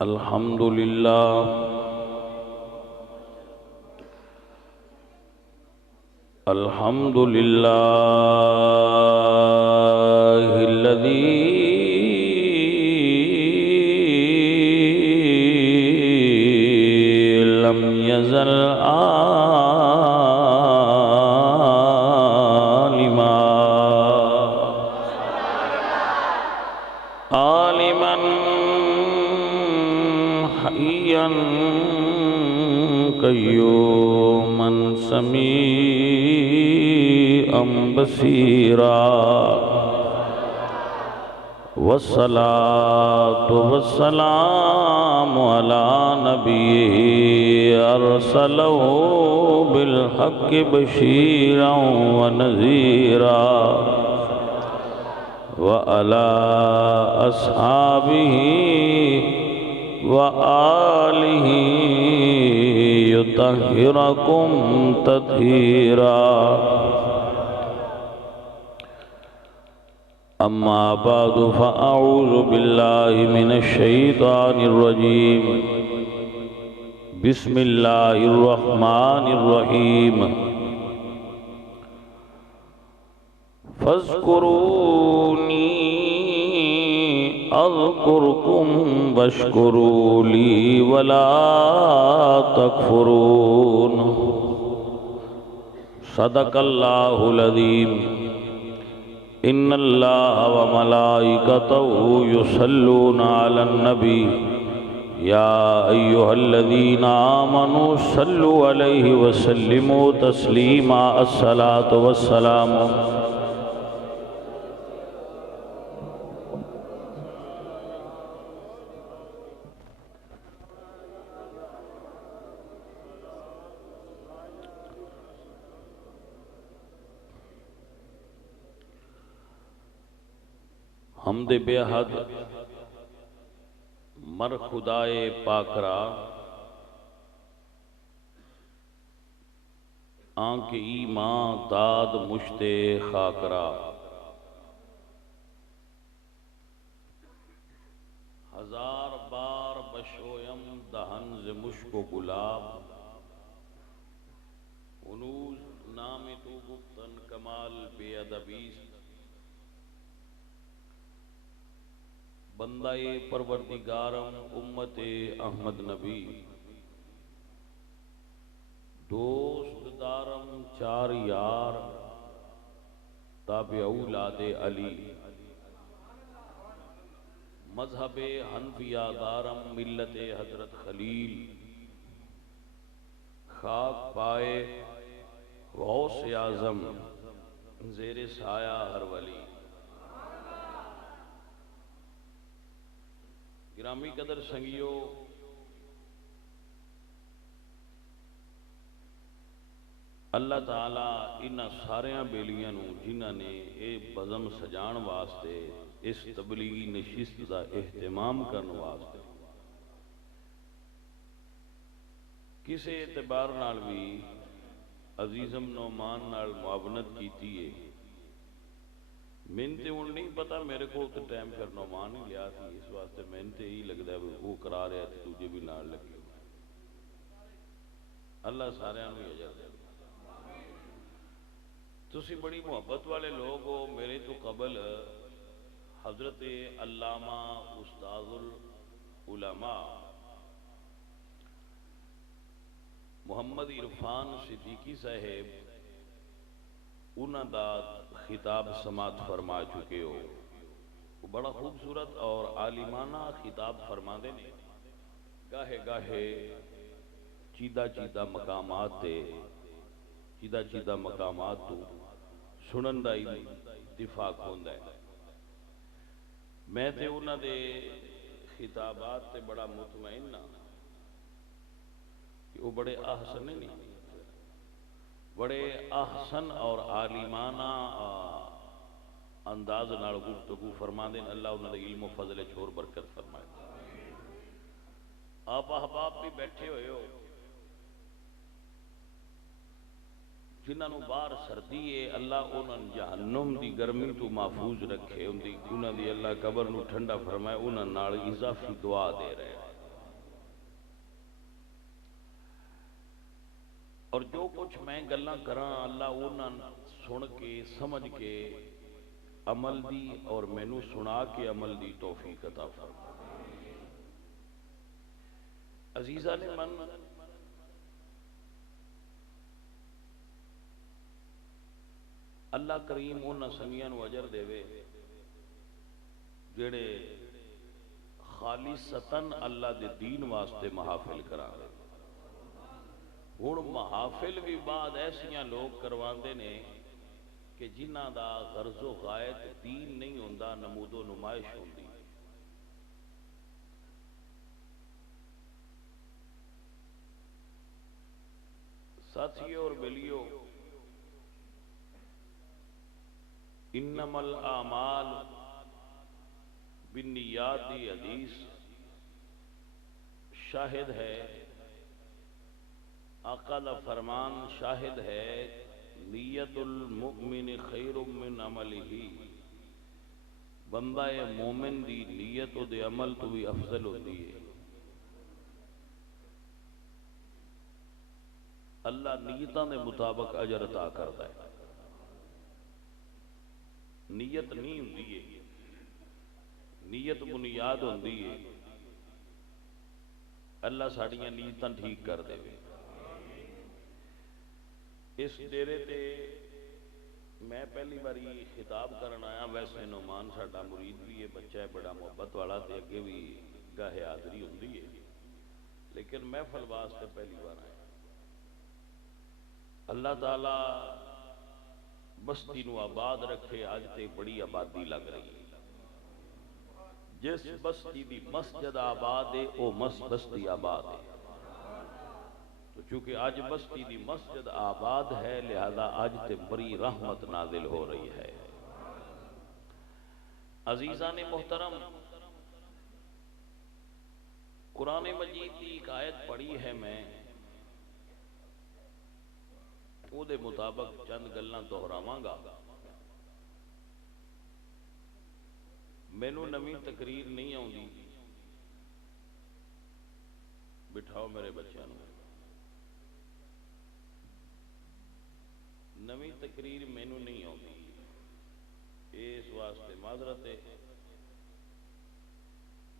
الحمد لله الحمد لله الذي لم يزل عالما حيا قيوما سميعا بصيرا والصلاة والسلام على نبيه أرسله بالحق بشيرا ونذيرا وعلى أصحابه وآله يطهركم تطهيرا أما بعد فأعوذ بالله من الشيطان الرجيم بسم الله الرحمن الرحيم فاذكروني أذكركم واشكروا لي ولا تكفرون صدق الله العظيم إن الله وملائكته يصلون على النبي يا أيها الذين آمنوا صلوا عليه وسلموا تسليما الصلاة والسلام حمد بے حد مر خدائے پاک را آنکھ ایمان داد مشت خاک را ہزار بار بشویم دہن ز مشک و گلاب ہنوز نام تو گفتن کمال بے ادبیست بندہ پروردگارم امت احمد نبی دوست دارم چار یار تابع اولاد علی مذہب حنفیہ دارم ملت حضرت خلیل خاک پائے غوث اعظم زیر سایہ ہر ولی گرامی قدر سنگیو اللہ تعالیٰ انہاں ساریاں بیلیاں نو جنہاں نے اے بزم سجان واسطے اس تبلیغی نشست دا اہتمام کرن واسطے کسے اعتبار نال بھی عزیزم نعمان نال معاونت کیتی ہے میں تے ان نہیں پتا میرے کو تو ٹائم پھر نعمان ہی لیا تھی اس واسطے میں تے ہی لگ دا ہے وہ کرا رہا تھے تجھے بھی نال لگی اللہ سارے آنو یہ جاتے ہیں تسی بڑی محبت والے لوگ ہو میرے تو قبل حضرت علامہ استاذ العلماء محمد عرفان صدیقی صاحب انہاں دا خطاب سماعت فرما چکے ہو وہ بڑا خوبصورت اور عالمانہ خطاب فرما دینے گاہے گاہے چیدہ چیدہ مقامات تے چیدہ چیدہ مقامات تو سنندہ اتفاق ہوندہ ہے میں تے انہاں دے خطابات تے بڑا مطمئن نہ کہ وہ بڑے احسن نہیں بڑے احسن اور عالمانہ انداز نال گفتگو فرما دیں اللہ انہوں نے علم و فضل چھوڑ برکت فرمائے آپ احباب بھی بیٹھے ہوئے ہو جنہوں باہر سردی ہے اللہ انہوں جہنم دی گرمی تو محفوظ رکھے انہوں دی اللہ قبر نو ٹھنڈا فرمائے انہوں نال اضافی دعا دے رہے ہیں اور جو کچھ میں گلاں کراں اللہ انہاں سن کے سمجھ کے عمل دی اور مینوں سنا کے عمل دی توفیق عطا فرما۔ عزیزان من، اللہ کریم انہاں سنگیاں نو اجر دے جڑے خالصتاً اللہ دے دین واسطے محافل کرا رہے۔ ہن محافل بھی بعد ایسیاں لوگ کرواندے نے کہ جنہ دا غرض و غایت دین نہیں ہوندا، نمود و نمائش ہوندی۔ ساتھیو اور بلیو، انما الاعمال بالنیات دی حدیث شاہد ہے، آقا دا فرمان شاہد ہے، نیت المؤمن خیر من عملہ، بندہ مومن دی نیت و دے عمل تو بھی افضل ہوتی ہے۔ اللہ نیتاں دے مطابق اجر عطا کرتا ہے، نیت نہیں ہوندی ہے، نیت بنیاد ہوندی ہے۔ اللہ ساڑیاں نیتاں ٹھیک کر دے۔ اس ڈیرے تے میں پہلی باری خطاب کرنا آیا، ویسے نعمان ساڈا مرید بھی ہے، بچہ ہے بڑا محبت والا، تے اگے بھی گاہے حاضری ہوندی ہے، لیکن محفل واسطے پہلی بار آیا۔ اللہ تعالی بستی نو آباد رکھے، آج تے بڑی آبادی لگ رہی ہے۔ جس بستی دی مسجد آباد ہے او بستی آباد ہے، تو چونکہ آج بستی دی مسجد آباد ہے لہذا آج تے بڑی رحمت نازل ہو رہی ہے۔ عزیزان محترم، قرآن مجید کی ایک آیت پڑھی ہے میں، وہ دے مطابق چند گلاں دہراواں گا۔ مینوں نویں تقریر نہیں آوندی، بٹھاؤ میرے بچیاں نو، نویں تقریر مینوں نہیں آوندی، اس واسطے معذرت ہے۔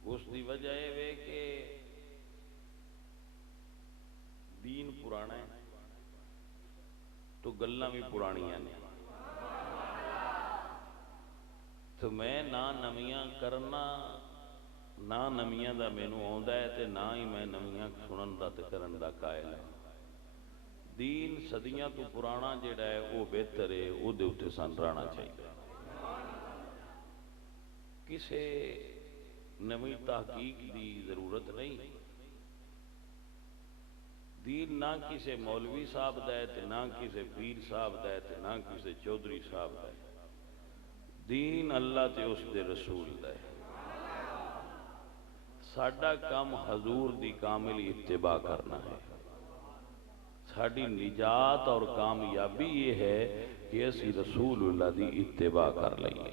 اس دی وجہ ہے کہ دین پرانا ہے تو گلاں بھی پرانیاں نے، تو میں نہ نویاں کرنا، نہ نویاں دا مینوں آوندا ہے تے نہ ہی میں نویاں سنن دا تے کرن دا قائل ہاں۔ دین صدیاں تو پرانا جڑا ہے وہ بہتر ہے، او دے اوتے سن رہنا چاہیے۔ کسے نویں تحقیق دی ضرورت نہیں۔ دین نہ کسے مولوی صاحب دا ہے تے نہ کسے پیر صاحب دا ہے تے نہ کسے چودھری صاحب دا ہے، دین اللہ تے اس دے رسول دا ہے۔ ساڈا کام حضور دی کامل اتباع کرنا ہے۔ ساڈی نجات اور کامیابی یہ ہے کہ اسی رسول اللہ دی اتباع کر لئیے۔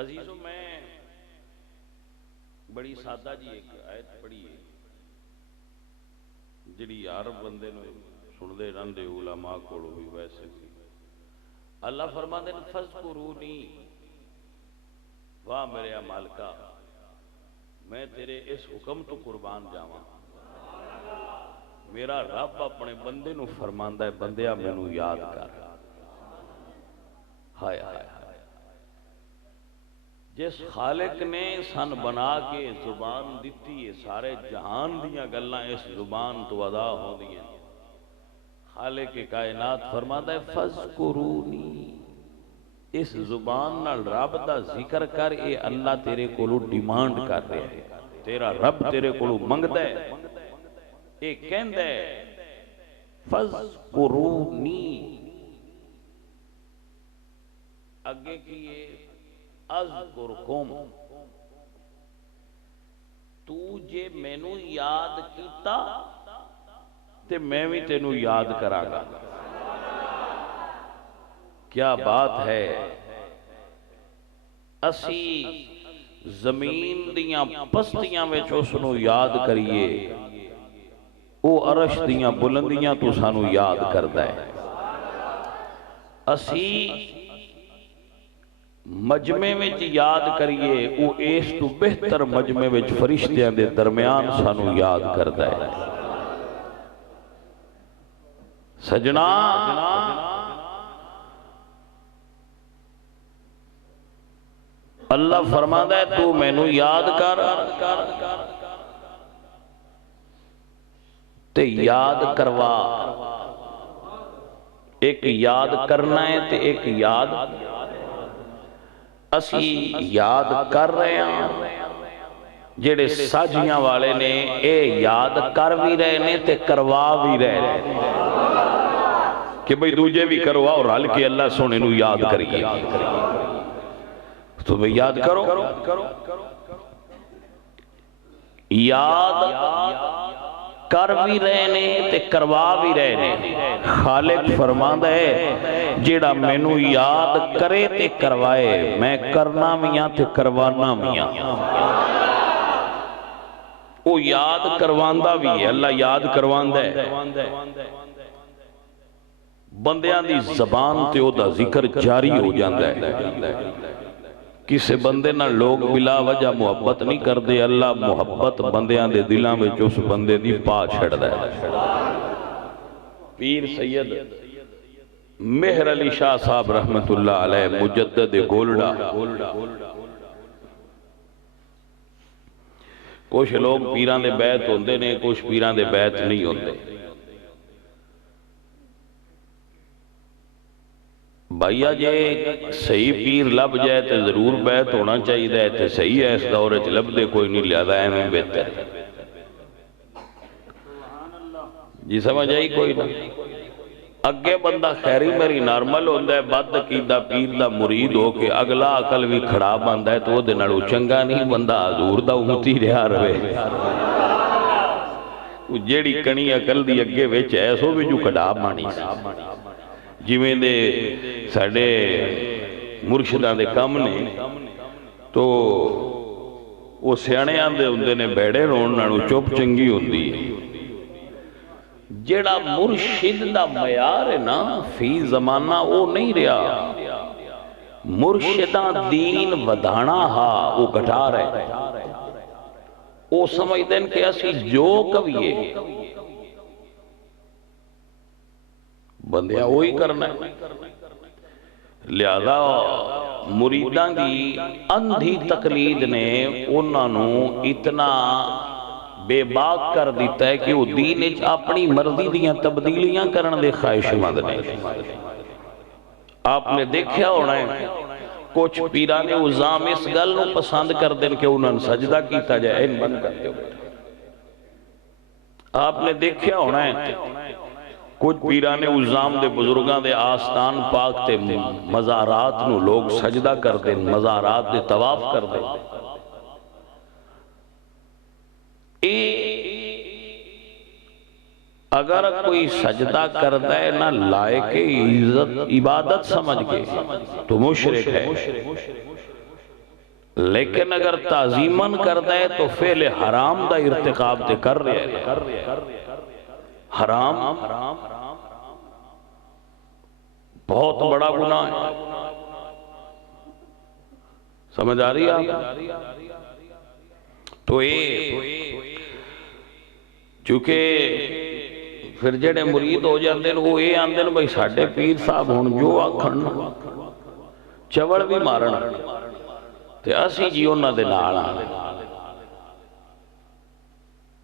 عزیزوں، میں بڑی سادہ جی ایک آیت پڑھی ہے جڑی یار بندے نو سن دے رہندے علماء کولوں بھی ویسے بھی۔ اللہ فرماندے نے فذکرونی، واہ میرے مالکا میں تیرے اس حکم تو قربان جاواں۔ میرا رب اپنے بندے نو فرماندا ہے بندیا مینوں یاد کر۔ ہائے ہائے ہائے، جس خالق نے سن بنا کے زبان دیتی ہے، سارے جہان دیاں گلاں اس زبان تو ادا ہو دیاں، خالق کائنات فرماندا ہے فذکرونی، اس زبان نال رب دا ذکر کر، اے اللہ تیرے کولو ڈیمانڈ کر رہا ہے، تیرا رب تیرے کولو منگدا ہے، اے کہندا ہے فذکرونی، اگے کیے اذکرکم، تو جے مینوں یاد کیتا تے میں بھی تینوں یاد کرا گا۔ کیا بات ہے، اسی زمین دیاں پستیاں وچ اس نو یاد کریے، وہ عرش دیاں بلندیاں تو سانو یاد کردا ہے۔ اسی مجمع وچ یاد کریے وہ اس تو بہتر مجمع وچ فرشتیاں دے درمیان سانو یاد کردا ہے۔ سجنا اللہ فرماتا ہے تو مینوں یاد کر تے یاد کروا۔ ایک یاد کرنا ہے تے ایک یاد اسی یاد کر رہے ہیں۔ جڑے ساجیاں والے نے اے یاد کر بھی رہے نے تے کروا بھی رہے نے کہ بھئی دوجے بھی کروا اور حل کے اللہ سونے نو یاد کریے۔ تو بھئی یاد کرو، یاد کر بھی رہے نے تے کروا بھی رہے نے۔ خالق فرماندا ہے جیڑا مینوں یاد کرے تے کروائے، میں کرنا میاں تے کروانا میاں۔ وہ یاد کرواندہ بھی ہے، اللہ یاد کرواندہ ہے۔ بندیاں دی زبان تے او دا ذکر جاری ہو جاندہ ہے۔ کسے بندے نہ لوگ بلا وجہ محبت نہیں کر دے، اللہ محبت بندیاں دے دلاں میں جو اس بندے دی پا چھڑ دے۔ پیر سید مہر علی شاہ صاحب رحمت اللہ علیہ مجدد گولڈا، کچھ لوگ پیران دے بیعت ہوندے نے، کچھ پیران دے بیعت نہیں ہوندے۔ بھائیہ جے صحیح پیر لب جائے تے ضرور بیعت ہونا چاہیے دے تے صحیح ہے، اس دورے چ لب دے کوئی نہیں لیا ہے میں بہتر جی سمجھ آئی کوئی نہ۔ اگے بندہ خیری میری نارمل ہوندہ ہے، بد عقیدہ پیر دا مرید ہو کے اگلا عقل بھی کھڑا باندھا ہے تو وہ دے نالو چنگا نہیں، بندہ حضور دا امتی رہا رہے۔ جیڑی کنی عقل دی اگے وچ ہے سو بھی جو کھڑا مانی جویں دے ساڑے مرشدان دے کم نے تو وہ سیانے آندے ہوندے نے بیڑے رون نانو چوپ چنگی ہوندی ہے۔ جیڑا مرشد دا معیار ہے نا فی زمانہ وہ نہیں رہا، مرشدان دین ودھانا ہا وہ گھٹا رہے۔ وہ سمجھ دیں کہ اسی جو کبھی بندیاں وہی کرنا ہے، لہذا مریدان دی اندھی تقلید نے انہوں اتنا بے باک کر دیتا ہے کہ وہ دین اپنی مرضی دیاں تبدیلیاں کرن دے خواہش مند نے۔ آپ نے دیکھا ہونا ہے کچھ پیران عظام اس گل نو پسند کر دیں کہ انہوں نے سجدہ کیتا جائے ان بند کرتے ہو۔ آپ نے دیکھا ہونا ہے کچھ پیران عظام دے بزرگاں دے آستان پاک تے مزارات نو لوگ سجدہ کر دیں، مزارات دے طواف کر دیں۔ اگر کوئی سجدہ کرتا ہے نہ لائق عبادت سمجھ کے تو مشرک ہے، لیکن اگر تعظیماً کرتا ہے تو فعل حرام دا ارتکاب تے کر رہے ہیں۔ حرام بہت بڑا گناہ ہے، سمجھ آ رہی ہے؟ تو چونکہ پھر جڑے مرید ہو جاندے ہیں وہ یہ آندے ہیں بھائی ساڑھے پیر صاحب ہون جو آکھن چوڑ بھی مارن تے اسی جی انہاں دے نال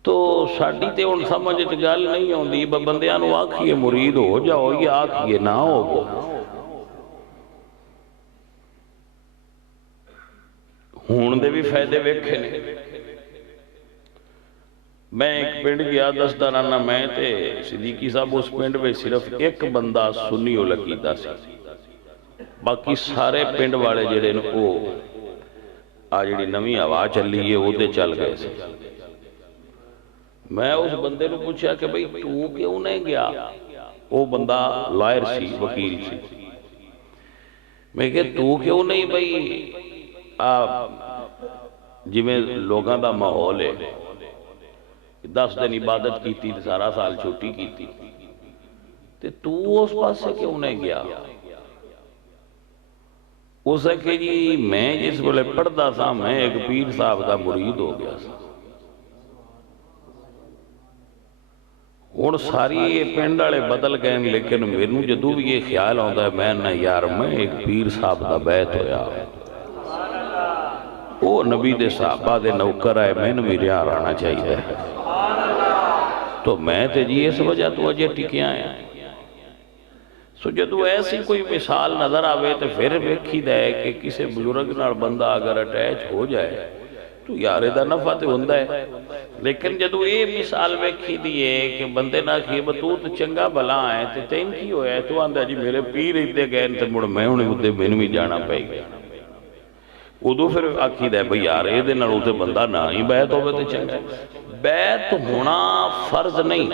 تو ساڑھی تے ان سمجھ گل نہیں ہوندی بندیاں نو آکھیے مرید ہو جاؤ یا آکھیے نہ ہو۔ ہون دے بھی فائدے ویکھے نے۔ میں ایک پنڈ گیا 10 دنانہ میں تے صدیقی صاحب اس پنڈ میں صرف ایک بندہ سنی ہو لگیتا سی، باقی سارے پنڈ والے جڑے وہ آجڑی نمی ہوا چلی ہے وہ دے چل گئے سے۔ میں اس بندے نو پوچھا کہ بھئی تو کیوں نہیں گیا؟ وہ بندہ لائر سی، وکیل سی۔ میں کہ تو کیوں نہیں بھئی جی میں لوگاں دا ماحول ہے 10 دن عبادت کی سارا سال چھٹی کی تے تو اس پاسے کیوں نہیں گیا؟ اسے کہ جی میں جس بولے پڑھتا تھا میں ایک پیر صاحب دا مرید ہو گیا تھا، ہن ساری یہ پنڈ والے بدل گئے، لیکن میرے جدوں بھی یہ خیال آتا ہے میں نہ یار میں ایک پیر صاحب دا بیعت ہویا، وہ نبی دے صحابہ دے نوکر آئے، میں نے بھی ریار آنا چاہیے، تو میں تے جی اس وجہ تو اجے ٹکیاں ہیں۔ سو جدو ایسی کوئی مثال نظر آوے تو پھر ویکھی دے کہ کسی بزرگ نال بندہ اگر اٹیچ ہو جائے تو یار دا نفع تے ہوندہ ہے، لیکن جدو یہ مثال ویکھی دیئے کہ بندے نہ کھیے بطوت چنگا بلا آئے تو تین کی ہویا ہے تو آندہ جی میرے پیر اتنے گئے تو مڑ میں انہیں اتنے میں بھی جانا پائی گیا، ادو پھر آکھی دے بھئی یار یہ دے نال اتنے بندہ نہ ہی بیعت ہوئے تو چنگا ہے۔ بیعت ہونا فرض نہیں،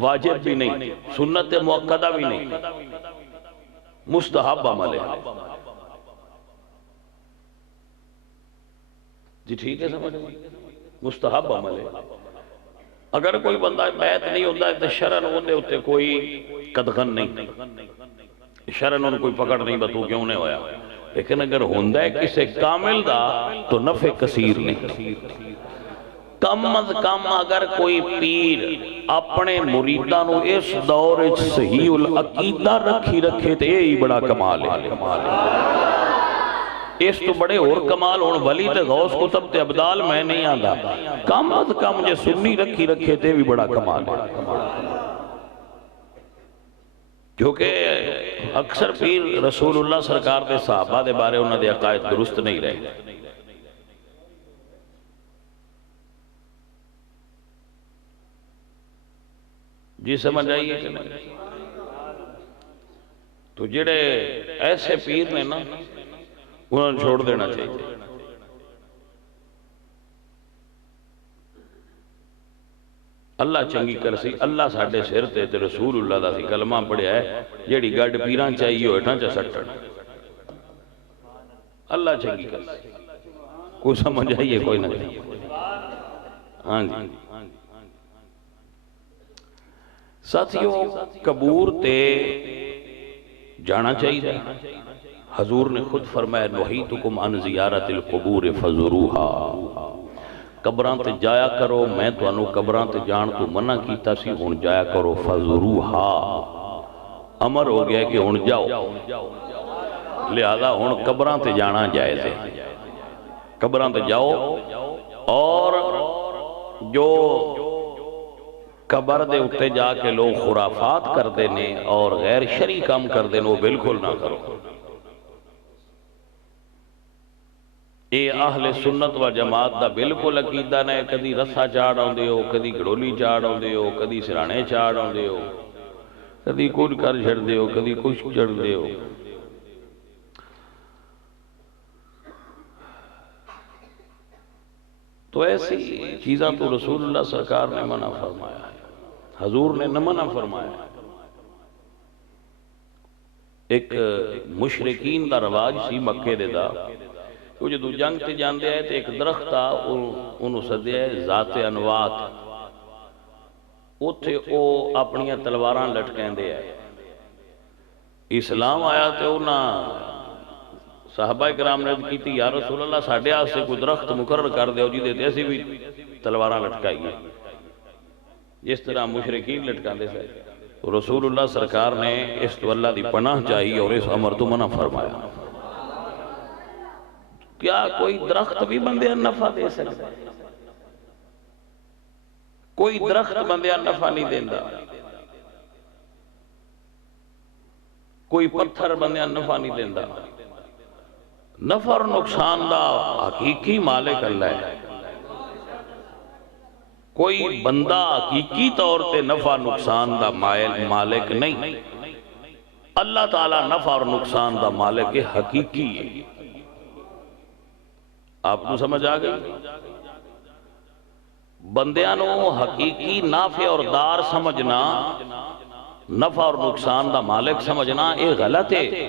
واجب بھی نہیں، سنت مؤکدہ بھی نہیں، مستحب عمل ہے۔ جی ٹھیک ہے سمجھ مستحب عمل ہے۔ اگر کوئی بندہ بیعت نہیں ہوتا ہے تو شرعن ہوندے ہوتے کوئی قدغن نہیں، شرعن ان کوئی پکڑ نہیں بتو کیوں نہیں ہویا، لیکن اگر ہوندہ ہے کسے کامل دا تو نفع کثیر نہیں۔ کم از کم اگر کوئی پیر اپنے مریدانو اس دور صحیح العقیدہ رکھی رکھے تو یہی بڑا کمال ہے۔ اس تو بڑے اور کمال ہون ولی تے غوث کتب تے عبدال میں نہیں آندا، کم از کم جے سنی رکھی رکھے تے بھی بڑا کمال ہے، کیونکہ اکثر پیر رسول اللہ سرکار دے صحابہ دے بارے انہوں دے عقائد درست نہیں رہے۔ جی سمجھ آئیے کہ نہیں؟ تو جڑے ایسے پیر نے نا انہوں نے چھوڑ دینا چاہیے۔ اللہ چنگی کر سی، اللہ ساڑھے سر تے رسول اللہ دا سی کلمہ پڑھیا ہے، جیڑی گاڑ پیران چاہیے ہوئے تھا چاہ سٹڑ، اللہ چنگی کر سی، کوئی سمجھ آئیے کوئی نہیں۔ ہاں جی ساتھیوں قبور تے جانا چاہیے، حضور نے خود فرمایا نہیتکم عن زیارت القبور فزروہا، قبران تے جایا کرو، میں تو انو قبران تے جان تو منع کیتا سی، ہون جایا کرو فزروہا، امر ہو گیا کہ ہون جاؤ، لہذا ہون قبران تے جانا جائز ہے، قبران تے جاؤ، اور جو قبر دے اتے جا کے لوگ خرافات کر دینے اور غیر شرعی کام کر دینے وہ بالکل نہ کرو۔ اے اہل سنت و جماعت دا بالکل عقیدہ نے، کدی رسا چاڑ آن دے ہو، کدی گھڑولی چاڑ آن دے ہو، کدی سرانے چاڑ آن دے ہو، کدی کچھ کر چھڑ دے ہو، کدی کچھ چڑھ دے ہو۔ تو ایسی چیزاں تو رسول اللہ سرکار نے منع فرمایا ہے، حضور نے نہ منع فرمایا ہے۔ ایک مشرکین دا رواج سی مکے دے دا، وہ جدو جنگ تے جاندے آئے تو ایک درخت تھا انہوں سدے ہے ذات انوات، اتھے او اپنی تلواران لٹکیں دے آئے۔ اسلام آیا تو انہاں صحابہ کرام نے کی تھی یا رسول اللہ ساڑھے آس سے کوئی درخت مقرر کر دے ہو جی دیتے ایسی بھی تلواران لٹکائیے، جس طرح مشرکین لٹکان دے سے تو رسول اللہ سرکار نے اس تو اللہ دی پناہ چاہیے اور اس امر تو منع فرمایا۔ کیا کوئی درخت بھی بندے نفع دے سکتا؟ کوئی درخت بندے نفع نہیں دیندہ، کوئی پتھر بندے نفع نہیں دیندہ، نفع اور نقصان دا حقیقی مالک اللہ ہے۔ کوئی بندہ حقیقی طور تے نفع نقصان دا مالک نہیں، اللہ تعالیٰ نفع اور نقصان دا مالک حقیقی ہے۔ آپ کو سمجھ آگئی؟ بندیانوں حقیقی نافع اور دار سمجھنا، نفع اور نقصان دا مالک سمجھنا یہ غلط ہے۔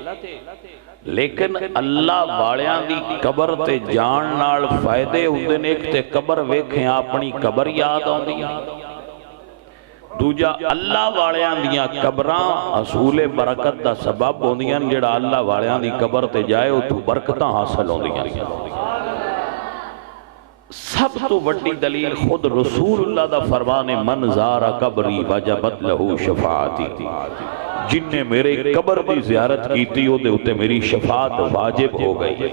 لیکن اللہ والیاں دی قبر تے جان نال فائدے ہوندے نے، ایک تے قبر ویکھیں اپنی قبر یاد آندی ہے، دوجا اللہ والیاں دیاں قبراں حصول برکت دا سبب ہوندیاں، جڑا اللہ والیاں دی قبر تے جائے اتھوں برکتاں حاصل ہوندیاں۔ سب تو بڑی دلیل خود رسول اللہ دا فرمان من زار قبری وجبت لہو شفاعتی، جن نے میرے قبر دی زیارت کی تھی وہ دے اتے میری شفاعت واجب ہو گئی۔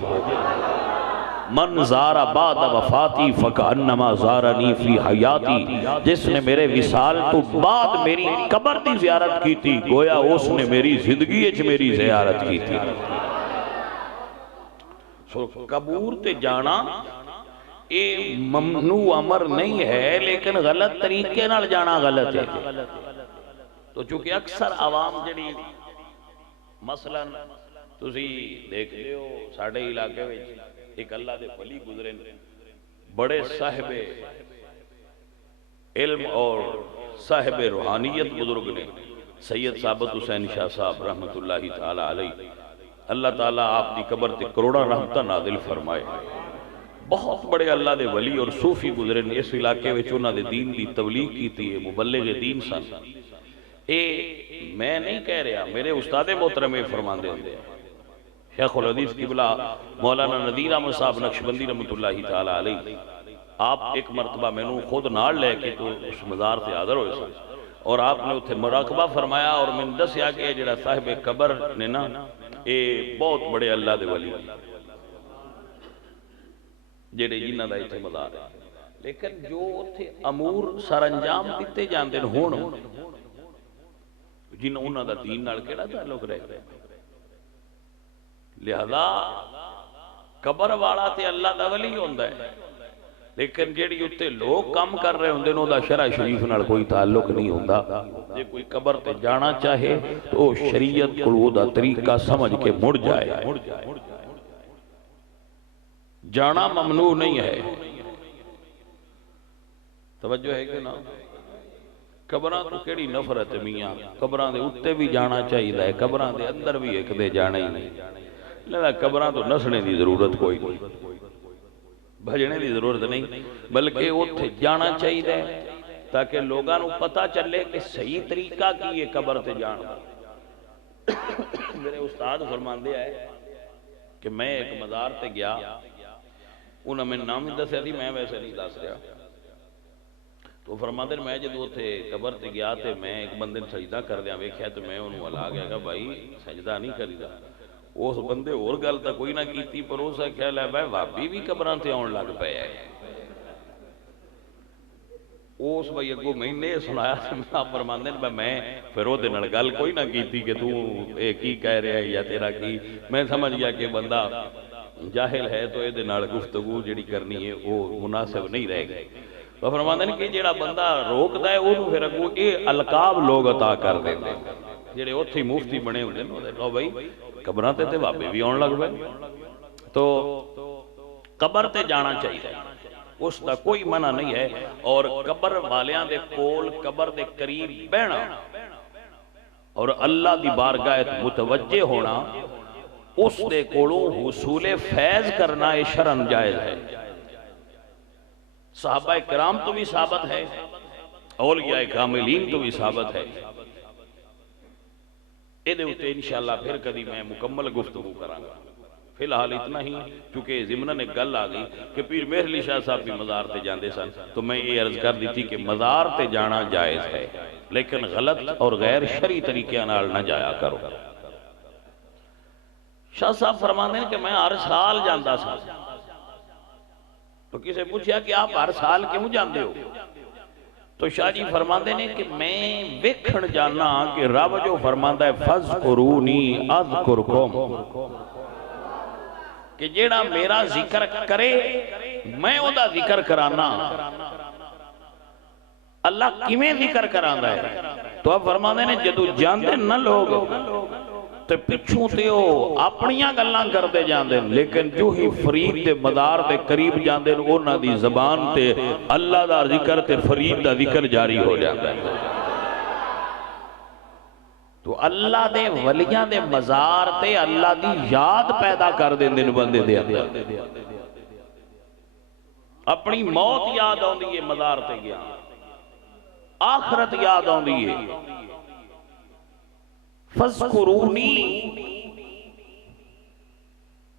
من زار بعد وفاتی فکأنما زارنی فی حیاتی، جس نے میرے وصال تو بعد میری قبر دی زیارت کی تھی گویا اس نے میری زندگی اچ میری زیارت کی تھی۔ قبور تے جانا اے ممنوع امر نہیں ہے، لیکن غلط طریقے نال جانا غلط ہے۔ تو چونکہ اکثر عوام جڑی مثلا تسی دیکھ لے ہو ساڑھے علاقے میں ایک اللہ دے ولی گزرے بڑے صاحب علم اور صاحب روحانیت بزرگ نے، سید ثابت حسین شاہ صاحب رحمت اللہ تعالی علیہ، اللہ تعالیٰ آپ دی قبر تے کروڑا رحمتہ نازل فرمائے۔ بہت بڑے اللہ دے ولی اور صوفی گزرے نے، اس علاقے میں انہاں دے دین دی تبلیغ کی تھی، مبلغ دین سن۔ اے میں نہیں کہہ رہا، میرے استاد محترم فرمان دے ہوندے شیخ الحدیث قبلہ مولانا نذیر احمد صاحب نقشبندی رحمت اللہ تعالی علیہ، آپ ایک مرتبہ میں نے خود نال لے کے تو اس مزار سے حاضر ہوئے سن، اور آپ نے اتھے مراقبہ فرمایا اور میں دسیا کہ جڑا صاحب قبر نے نا اے بہت بڑے اللہ دے ولی جڑے جنہ دا اتھے مزار ہے، لیکن جو اتھے امور سر انجام دیتے جاندے ہون جن انہاں دا دین نال کیڑا تعلق رہے، لہذا قبر والا تے اللہ دا ولی ہوندا ہے، لیکن جیڑی اتنے لوگ کام کر رہے ہوندے نو دا شرع شریف نال کوئی تعلق نہیں ہوندا۔ جے کوئی قبر تے جانا چاہے تو شریعت کو دا طریقہ سمجھ کے مڑ جائے، جانا ممنوع نہیں ہے۔ توجہ ہے کہ نا؟ قبراں تو کیڑی نفرت میاں، قبراں دے اتے بھی جانا چاہیے، قبراں دے اندر بھی ایک دے جانا ہی نہیں، لہذا قبراں تو نسنے دی ضرورت کوئی نہیں، بھجنے دی ضرورت نہیں، بلکہ اتھے جانا چاہیے تاکہ لوگاں نو پتہ چلے کہ صحیح طریقہ کی یہ قبر تے جانا۔ میرے استاد فرماندے آئے کہ میں ایک مزار تے گیا، انہوں میں نام دسیا تھی، میں ویسے نہیں دس رہا، تو فرماندے میں جدو تھے قبر تے گیا تے میں ایک بندے نے سجدہ کر دیا ویکھیا تو میں انہوں الا گیا کہ بھائی سجدہ نہیں کریدا۔ اس بندے اور گل تا کوئی نہ کیتی، پر اس کا خیال ہے بھائی وابی بھی قبراں تے آن لگ پے ہے۔ اس بھائی اگوں میں نے سنایا میں فرماندے نے میں پھر وہ نال گل کوئی نہ کیتی کہ تو اے کی کہہ رہا ہے یا تیرا کی، میں سمجھ گیا کہ بندہ جاہل ہے تو یہ نال گفتگو جڑی کرنی ہے وہ مناسب نہیں رہے گی۔ تو فرماندے نے کہ جڑا بندہ روکدا ہے وہ پھر اگوں یہ القاب لوگ عطا کر دیندے جڑے اوتھے مفتی بنے ہوندے نے، لو بھائی قبراں تے بابے بھی آن لگ پے۔ تو قبر تے جانا چاہیے، اس دا کوئی منع نہیں ہے، اور قبر والیاں دے کول قبر دے قریب بہنا اور اللہ دی بارگاہ متوجہ ہونا، اس دے کولوں حصول فیض کرنا یہ شرعاً جائز ہے۔ صحابہ کرام تو بھی ثابت ہے، اولیاء کاملین تو بھی ثابت ہے۔ یہ ہوتے انشاءاللہ پھر کبھی میں مکمل گفتگو کروں گا، فی الحال اتنا ہی، چونکہ ضمن ایک گل آ گئی کہ پیر مہر علی شاہ صاحب بھی مزار تے جاندے سن، تو میں یہ عرض کر دی تھی کہ مزار تے جانا جائز ہے، لیکن غلط اور غیر شرعی طریقے نال نہ جایا کرو۔ شاہ صاحب فرماتے ہیں کہ میں ہر سال جاندا سا، تو کسے پوچھا کہ آپ ہر سال کیوں جاندے ہو؟ تو شاہ جی فرماندے نے کہ میں ویکھن جانا کہ رب جو فرماندا ہے فَذْكُرُونِي أَذْكُرْكُمْ، کہ جیڑا میرا ذکر کرے میں او دا ذکر کرانا۔ اللہ کیویں ذکر کرانا ہے؟ تو اب فرماندے نے جدو جاندے نہ لوگ تے پچھوں تے او اپنیاں گلاں کردے جاندے، لیکن جو ہی فرید دے مدار دے قریب جاندے انہاں دی زبان تے اللہ دا ذکر تے فرید دا ذکر جاری ہو جاتا ہے۔ تو اللہ دے ولیاں دے مزار تے اللہ دی یاد پیدا کر دیں دن بندے دے اندر، اپنی موت یاد آن دیئے مزار تے گیا، آخرت یاد آن دیئے، فَذْكُرُونِي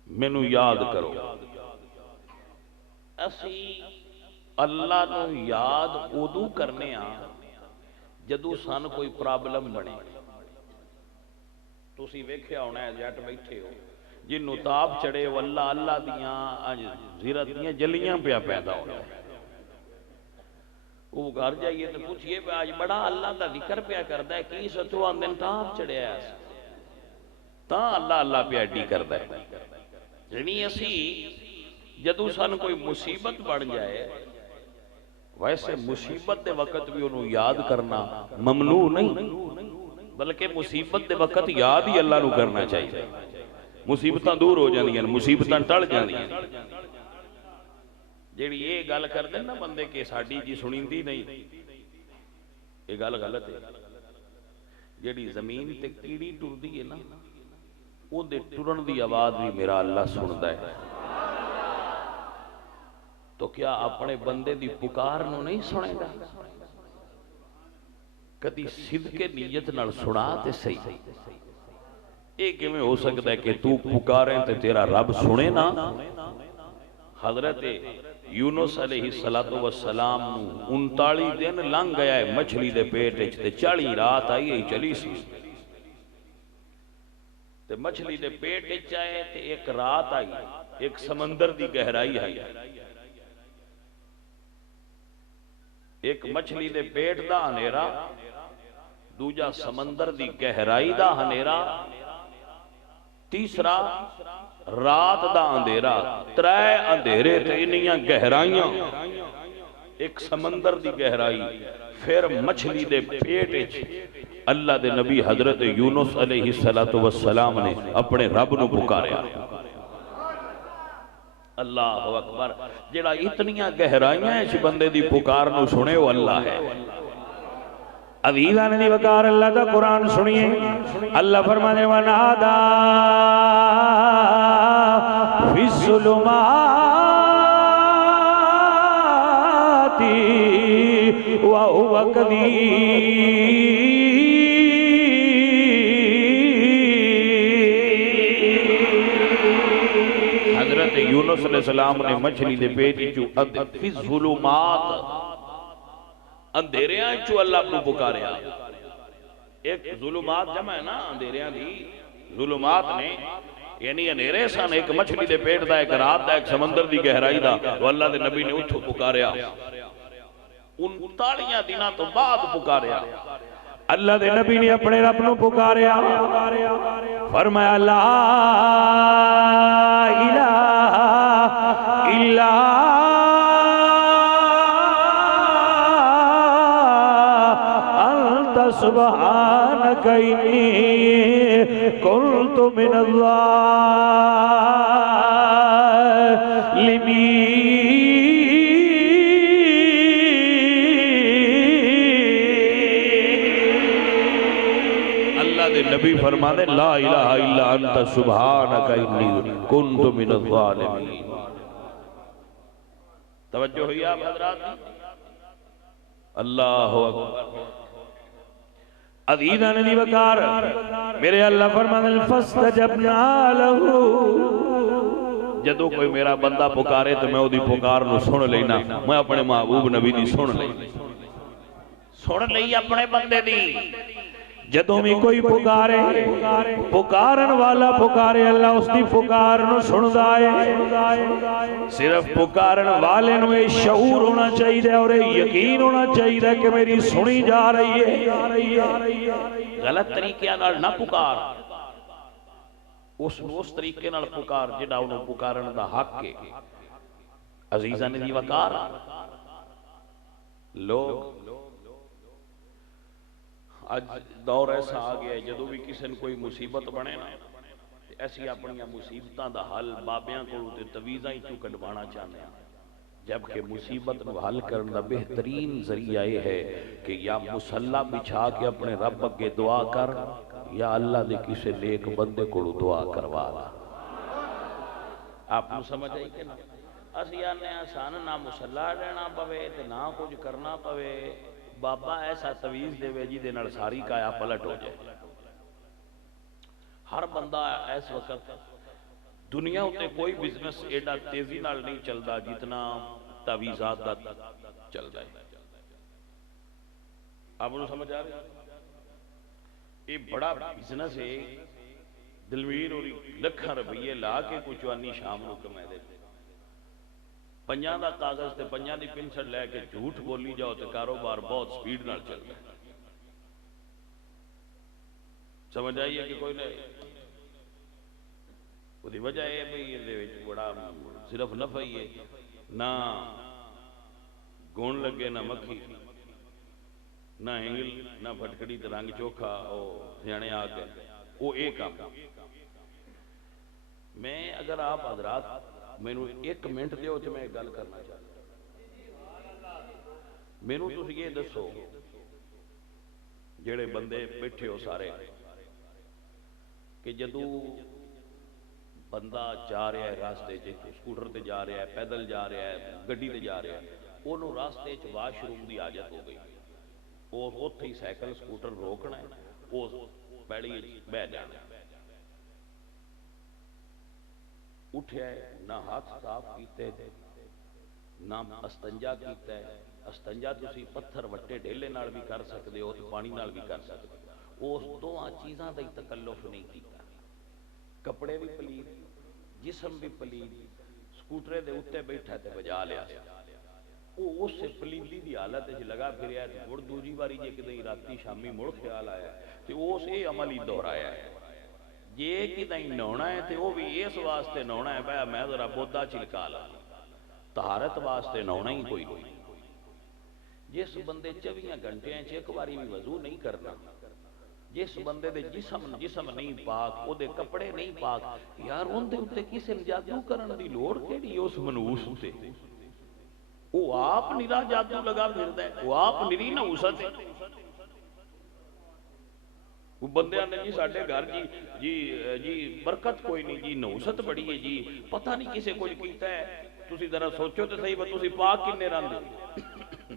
مینوں یاد کرو۔ اسی اللہ نو یاد ادو کرنے جدو سان کوئی پرابلم بنے۔ تسی ویکھیا ہونا ہے جٹ بیٹھے ہو جنوں تاب چڑھے وہ اللہ اللہ دیاں زیرت دیاں جلیاں پیا پیدا ہونا ہے، وہ گھر جائیے تو پوچھئے پہ آج بڑا اللہ دا ذکر پیا کردا ہے کی ستو آندن تاب چڑھے ہے تاں اللہ اللہ پیا ایڈی کردا ہے۔ یعنی اسی جدو سان کوئی مصیبت بڑھ جائے ویسے مصیبت دے وقت بھی انہوں یاد کرنا ممنوع نہیں، بلکہ مصیبت دے وقت یاد ہی اللہ نو کرنا چاہیے۔ مصیبتاں دور ہو جاندیاں، مصیبتاں ٹل جاندیاں۔ جیڑی یہ گل کر دیں نا بندے کے ساڑی جی سنیندی نہیں، یہ گل غلط ہے۔ جیڑی زمین تے کیڑی ٹر دی ہے نا وہ دے ٹرن دی آواز بھی میرا اللہ سندا ہے۔ تو کیا اپنے بندے دی پکار نو نہیں سنے گا؟ کدی صدقے نیت نال سنا تے صحیح۔ ایک میں ہو سکتا ہے کہ تو پکاریں تے تیرا رب سنے نا۔ حضرت یونس علیہ السلام 39 دن لنگ گیا ہے مچھلی دے پیٹ تے 40 رات آئی ہے چلی سی تے مچھلی دے پیٹ چاہے تے ایک رات آئی، ایک سمندر دی گہرائی آئی، ایک مچھلی دے پیٹ دا ہنیرا، دوجا سمندر دی گہرائی دا ہنیرا، تیسرا رات دا اندھیرا، ترے اندھیرے تے انیاں گہرائیاں، ایک سمندر دی گہرائی، پھر مچھلی دے پیٹ اللہ دے نبی حضرت یونس علیہ السلام نے اپنے رب نو پکاریا۔ اللہ اکبر، جڑا اتنیاں گہرائیاں اس بندے دی پکار نو سنے وہ اللہ ہے۔ عزیزان دی وقار اللہ کا قرآن سنیے، اللہ فرمانے وَنَادَا فِي الظُّلُمَاتِ وَهُوَ كَذِيبٌ۔ حضرت یونس علیہ السلام نے مچھلی دے پیٹ چو فی الظلمات اندھیریاں چو اللہ کو پکاریا۔ ایک ظلمات جمع ہے نا اندھیریاں دی، ظلمات نے یعنی اندھیرے سن، ایک مچھلی دے پیٹ دا، ایک رات دا، ایک سمندر دی گہرائی دا، تو اللہ دے نبی نے اتھو پکاریا۔ 39 دنوں تو بعد پکاریا، اللہ دے نبی نے اپنے رب نو پکاریا، فرمایا لا الہ الا انت سبحانک انی کنت من الظالمین۔ نبی فرمانے لا الہ الا انت سبحانک انی کنت من الظالمین۔ توجہ ہوئی آپ حضرات؟ اللہ اکبر۔ عزیزان دی وقار میرے اللہ فرمانے فاستجبنا لہو، جدو کوئی میرا بندہ پکارے تو میں وہ دی پکار نو سن لینا، میں اپنے محبوب نبی دی سن لئی اپنے بندے دی۔ جدوں بھی کوئی پکارے، پکارن والا پکارے، اللہ اس دی پکار نو سندا ہے۔ صرف پکارن والے نو یہ شعور ہونا چاہیے اور یقین ہونا چاہیے کہ میری سنی جا رہی ہے۔ غلط طریقے نال نہ پکار، اس طریقے نال پکار جڑا انہوں پکارن دا حق ہے۔ عزیزان دی وقار لوگ آج دور ایسا آ گیا ہے جدو بھی کسی نے کوئی مصیبت بنے نا ایسی اپنی مصیبتاں دا حل بابیاں کو تویزاں ہی کیوں کڈوانا چاہتے ہیں، جبکہ مصیبت کو حل کرنے دا بہترین ذریعہ یہ ہے کہ یا مصلی بچھا کے اپنے رب کے دعا کر یا اللہ دے کسے نیک بندے کو دعا کروا لا۔ آپ کو سمجھ آئی کہ نا؟ اسی آنے آسان نہ مسلح رہنا پوے تے نہ کچھ کرنا پوے، بابا ایسا تویز دے وے جی دے نال ساری کایا پلٹ ہو جائے۔ ہر بندہ اس وقت دنیا ہوتے کوئی بزنس ایڈا تیزی نال نہیں چلدا جتنا تعویذات دا چلدا ہے۔ آپ انہوں سمجھ آ رہے؟ یہ بڑا بزنس ہے، دلویر اور لکھاں روپیے لا کے کوئی چوانی شام نو کمائے دے، پنجاں دا کاغذ تے پنجاں دی پنسل لے کے جھوٹ بولی جاؤ تے کاروبار بہت سپیڈ نال چلتا ہے۔ سمجھ آئیے کہ کوئی نہیں؟ وہ دی وجہ ہے بھئی یہ بڑا صرف نفع ہی ہے، نہ گون لگے نہ مکھی نہ ہنگل نہ پھٹکڑی تے رنگ چوکھا او سیانے آ کے وہ ایک کام۔ میں اگر آپ حضرات میں ایک منٹ دیو تو میں ایک گل کرنا چاہتا میں تو یہ دسو جڑے بندے بیٹھے ہو سارے کہ جدو بندہ جا رہا ہے راستے سکوٹر تے جا رہا ہے، پیدل جا رہا ہے، گڈی تے جا رہا ہے، انہوں راستے چ واش روم دی حاجت ہو گئی، وہ اوتھے ہی سائیکل سکوٹر روکنا ہے، وہ بیڑی بہ جانا ہے، اٹھیا ہے نہ ہاتھ صاف کیتے نہ استنجا کیتا ہے۔ استنجا تسی پتھر وٹے ڈھیلے نال بھی کر سکتے ہو تو پانی نال بھی کر سکتے ہو، اس دو چیزاں دا تکلف نہیں کیتا، کپڑے بھی پلید جسم بھی پلید، سکوٹرے دے اتے بیٹھا تے بجا لیا، وہ اس سے پلیدی دی حالت ہے لگا پھر ہے تو دوجی باری جے کدیں راتی شامی مڑ خیال آیا ہے تو اس اے عملی دہرایا ہے، یہ کدیں نونا ہے تو وہ بھی اس واسطے نونا ہے بھائی میں ذرا بودا چلکا لا، طہارت واسطے نونا ہی کوئی نہیں۔ جس بندے 24 گھنٹے ہیں ایک باری بھی وضو نہیں کرنا، جس بندے دے جسم نہیں پاک، او دے کپڑے نہیں پاک، یار ان دے اتے کسی جادو کرن دی لوڑ کیڑی اس منوس تے؟ وہ آپ نرا جادو لگا پھردا ہے، وہ آپ نری نحوست ہے۔ وہ بندے آنے جی ساڑھے گھر جی برکت کوئی نہیں جی، نحوست بڑی ہے جی، پتہ نہیں کسے کوئی کیتا ہے، تسی ذرا سوچو تو صحیح بات تسی پاک کنے رہن دے؟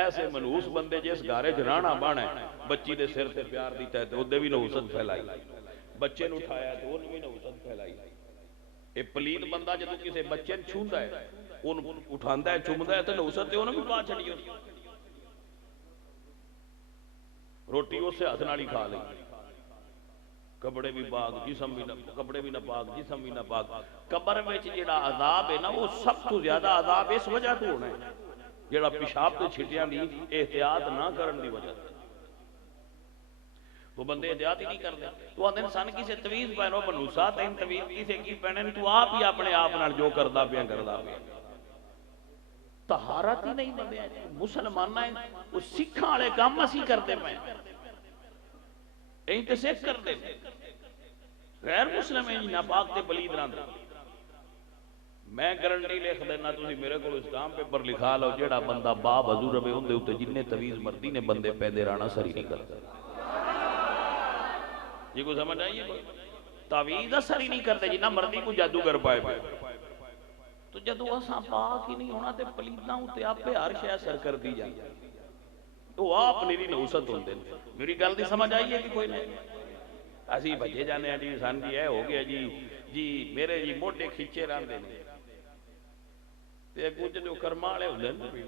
ایسے منحوس بندے جس گارے جرانا بانا ہے، بچی دے سر تے پیار دیتا ہے تو وہ دے بھی نحوست پھیلائی، بچے نے اٹھایا تو انہوں بھی نحوست پھیلائی۔ اے پلید بندہ جدو کسے بچے نے چھوندا ہے، انہوں اٹھاندا ہے چومدا ہے تو نحوست تے انہوں بھی پا چھڑی ہو، روٹی اس سے ہاتھ نالی کھا لئی، کپڑے بھی پاک جسم بھی نہ کپڑے بھی نہ پاک جسم بھی نہ پاک۔ قبر میں جڑا عذاب ہے نا وہ سب تو زیادہ عذاب اس وجہ تو ہونا ہے جڑا پیشاب تے چھٹیاں دی احتیاط نہ کرن دی وجہ سے، وہ بندے احتیاط ہی نہیں کرتے تو آدھے انسان کسی تویز پہنو بنوسا تین تویز کسی کی پہنے تو آپ ہی اپنے آپ نال جو کردہ پیا طہارت ہی نہیں بندے مسلمان ہیں، وہ سکھاں والے کام اسی کرتے پے یہی تے سکھ کرتے غیر مسلم ہیں ناپاک تے پلید رہندے۔ میں گارنٹی لکھ دینا تسی میرے کو اسلام پیپر لکھا لو جیڑا بندہ با وضو رہے ہوندے اوتے جننے تویز مردی نے بندے پیدے رانا سری نہیں کرتے۔ یہ کو سمجھ آئیے کوئی تعویذ اثر ہی نہیں کرتے جنہ مردی کو جادوگر پائے پہ، تو جدو اساں پاک ہی نہیں ہونا تے پلیداں ہوتے آپ پہ ہر شے اثر کر دی جائے تو آپ میری نحوست ہوندے۔ میری گل دی سمجھ آئیے کہ کوئی نہیں؟ اسی بھجے جانے ہیں جی انسان کی ہے ہو گیا جی میرے جی موٹے کھچے رہندے نے تے کچھ جو کرما والے ہوندے نے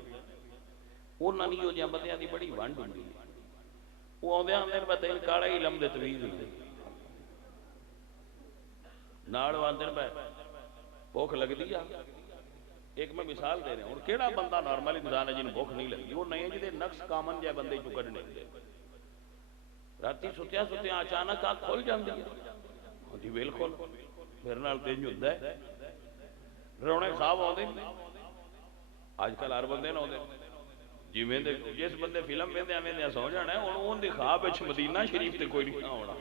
انہاں نہیں ہو جا بندیاں دی بڑی ونڈ ہوندی وہ آدھے آدھے پتہ ان کاڑا ہی لمدے تویز ہوندے ناڑ آدھے بھوک لگ دی ایک میں مثال دے رہے ہیں اور کیڑا بندہ نارمل انسان ہے جن بھوک نہیں لگی وہ نہیں جدے نقص کامن جائے بندے چکڑ نہیں دے راتی ستیا اچانک آنکھ کھول جاندی ہے جی ویل کھول پھر نال تینج ہوتا ہے رونے خواب آدھے آج کل ہر بندے نہ ہوتے جی میں جس بندے فلم میں دے سو جانا ہے انہوں نے خواب مدینہ شریف تے کوئی نہیں ہونا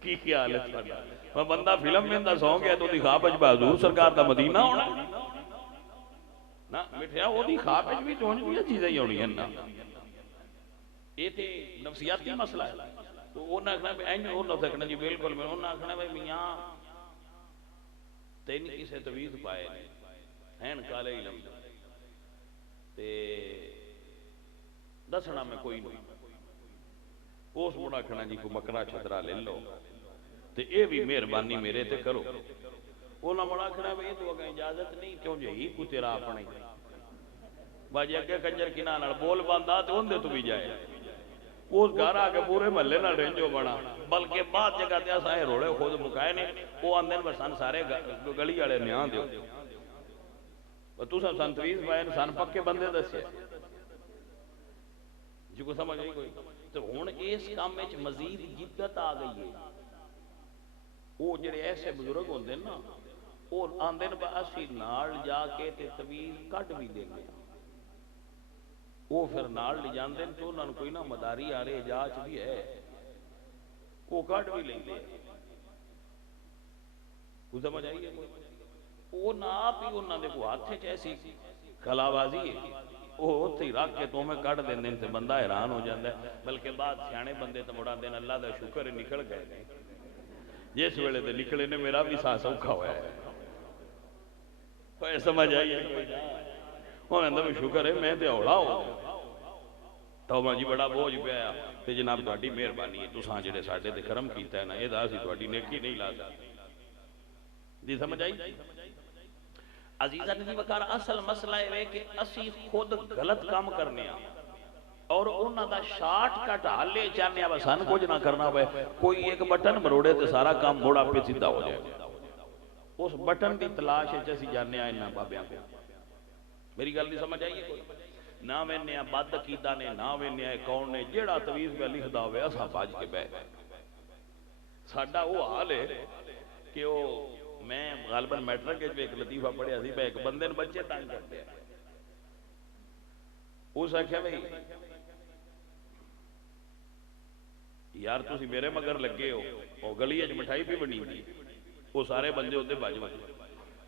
کی خیال ہے ساڈا بندہ فلم میں سو گیا تو دی خواب حضور سرکار دا مدینہ ہونا نا مٹھیا وہ دی خواب بھی چونج بھی چیزیں ہی ہونی ہیں نا یہ تے نفسیاتی مسئلہ ہے تو انہیں آخنا بھی این ہو نہ سکنا جی بالکل میں انہیں آخنا بھی میاں تین کسے تویز پائے ہیں کالے علم تے دسنا میں کوئی نہیں اس مڑا آخنا جی کو مکرا چھترا لے لو تے اے بھی مہربانی میرے تے کرو انہیں مڑا آخنا بھی تو اگر اجازت نہیں کیوں جی کو تیرا اپنے باجی اگے کنجر کنہ نال بول باندھا تے اندے تو بھی جائے اس گھر آکے پورے محلے نہ رینجو بنا بلکہ بعد جگہ تے اساں روڑے خود مکائے نے وہ آندن بسان سارے گلی والے نیاں دیو تو سب سنتویز پائے سن پکے بندے دسے جی کو سمجھ نہیں کوئی تو ہون اس کام میں مزید جدت آ گئی ہے وہ جڑے ایسے بزرگ ہوندے نا وہ آندن با اسی نال جا کے تے تویز کٹ بھی دیں گے وہ پھر نال لے جاندے تو انہوں کوئی نہ مداری آ رہے جاچ بھی ہے وہ کٹ بھی لیں دے وہ سمجھ آئیے وہ نہ آپ ہی انہوں نے کو ہاتھے چیسی کلابازی ہے وہ ہوتے ہی رکھ کے تو میں کٹ دیں دیں سے بندہ حیران ہو جاندہ ہے بلکہ بعد سیانے بندے تو مڑا دیں اللہ دا شکر نکل گئے جس ویلے تے نکلے نے میرا بھی سانس اوکھا ہوا ہے کوئی سمجھ آئیے انہوں نے شکر ہے میں تے اوڑا ہو تو جی بڑا بوجھ پہ آیا تے جناب تہاڈی مہربانی ہے تساں جڑے ساڈے تے کرم کیتا ہے نا یہ اسی تہاڈی نیکی نہیں لا سکتے جی سمجھ آئی عزیزاں دی وقار اصل مسئلہ ہے کہ اسی خود غلط کام کرنے ہیں اور انہاں دا شارٹ کٹ حل لے چاہنے ہیں بس ہن کچھ نہ کرنا ہوئے کوئی ایک بٹن مروڑے تے سارا کام موڑا پہ سیدھا ہو جائے اس بٹن دی تلاش ہے جیسی جاننے آئے نا بابیاں کو میری گل نہیں سمجھ آئیے کوئی نہ وینیا بد عقیدہ نے نہ وینیا کون نے جیڑا تویز پہ لکھ دا ہوئے اساں باج کے بے ساڈا وہ حال ہے کہ وہ میں غالباً میٹرک کے جو ایک لطیفہ پڑھیا سی ایک بندے نے بچے تنگ کرتے ہیں اس آخیا بھائی یار تسی میرے مگر لگے ہو اور گلی اج مٹھائی بھی بنی تھی وہ سارے بندے ہوتے باج بجے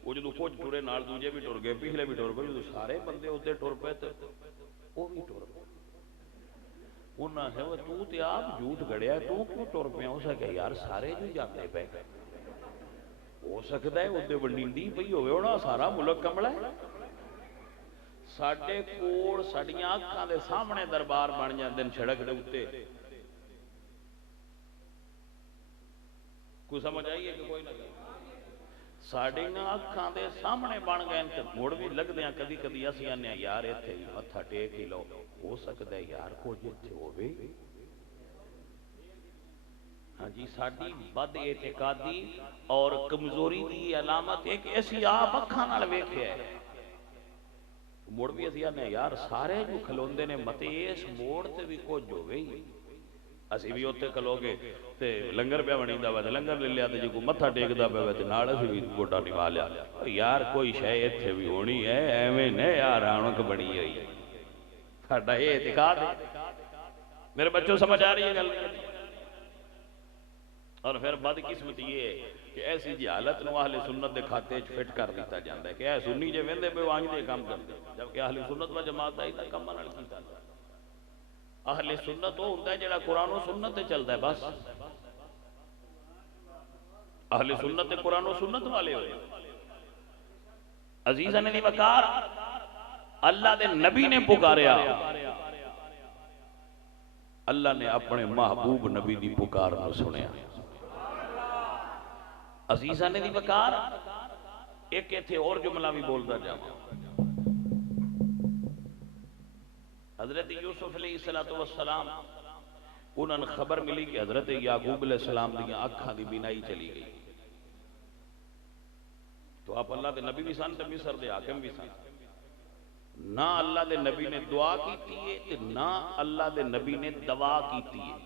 وہ جدو کچھ ٹورے نال دوجے بھی ٹور گئے پچھلے بھی ٹور گئے جدو سارے بندے ہوتے ٹور پہ وہ بھی ٹور پہ انہاں ہے وہ تو تے آپ جھوٹ گڑیا تو کیوں ٹور پہ ہو سکے یار سارے جو جاتے پہ ہو سکتا ہے ادھے ونڈی پئی ہوئے ہونا سارا ملک کملا ہے ساڈے کوڑ ساڈیاں اکھاں دے سامنے دربار بن جاندے نے سڑک دے اوتے کوئی سمجھ آئیے کہ کوئی نہ ساڑے نا اکھاں دے سامنے بن گئے تے موڑ بھی لگ دیاں کدی کدی اسی آنے یار ایتھے متھا ٹیک ہی لو ہو سکتا ہے یار کو جتھے ہوئے ہاں جی ساڑی بد اعتقادی اور کمزوری دی علامت ایک ایسی آپ اکھاں نال ویکھے ہے موڑ بھی اسی آنے یار سارے جو کھلوندے نے متے اس موڑ تے بھی کچھ ہوئے ہی اسی بھی ہوتے کھلوگے تے لنگر پہ بنی دا تے لنگر لے لیا تے جو کو متھا ٹیک دا پہ تے نال اسی بھی گوٹا نوا لیا یار کوئی شے ایتھے بھی ہونی ہے ایویں نے یار رونق بنی ہوئی ساڈا یہ اعتقاد ہے میرے بچوں سمجھ آ رہی ہے گل اور پھر بد قسمت یہ ہے کہ ایسی جہالت نو اہل سنت دے کھاتے وچ فٹ کر دیتا جاندا ہے کہ اے سنی جے ویندے پہ وانج دے کام کردے جبکہ اہل سنت و جماعت آئی تے کم نال کیتا اہل سنت وہ ہوتا ہے جڑا قرآن و سنت تے چلتا ہے بس اہل سنت تے قرآن و سنت والے ہوئے عزیزاں نے وقار اللہ دے نبی نے پکاریا اللہ نے اپنے محبوب نبی دی پکار نو سنیا عزیزاں نے وقار ایک ایتھے اور جملہ بھی بولتا جاواں حضرت یوسف علیہ السلام انہوں نے خبر ملی کہ حضرت یعقوب علیہ السلام دیاں آنکھاں دی بینائی چلی گئی تو آپ اللہ دے نبی بھی سن تے مصر دے حاکم بھی سن نہ اللہ دے نبی نے دعا کیتی ہے نہ اللہ دے نبی نے دوا کیتی ہے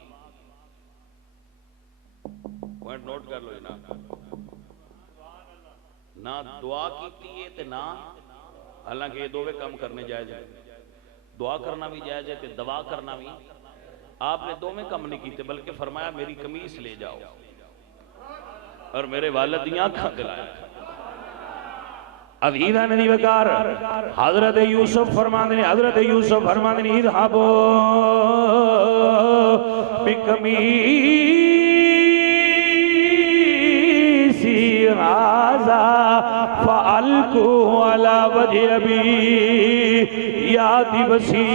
پوائنٹ نوٹ کر لو جناب نہ دعا کیتی ہے نہ حالانکہ یہ دوویں کام کرنے جائز ہیں دعا کرنا بھی جائز ہے کہ دوا کرنا بھی آپ نے دو میں کم نہیں کیتے بلکہ فرمایا میری قمیص لے جاؤ اور میرے والد دیاں آنکھاں دلائے عزیزاں نے وقار حضرت یوسف فرماندے نے اذهبوا بقمیصی ھذا فألقوا علی وجہ ابی یاتی بصیرا۔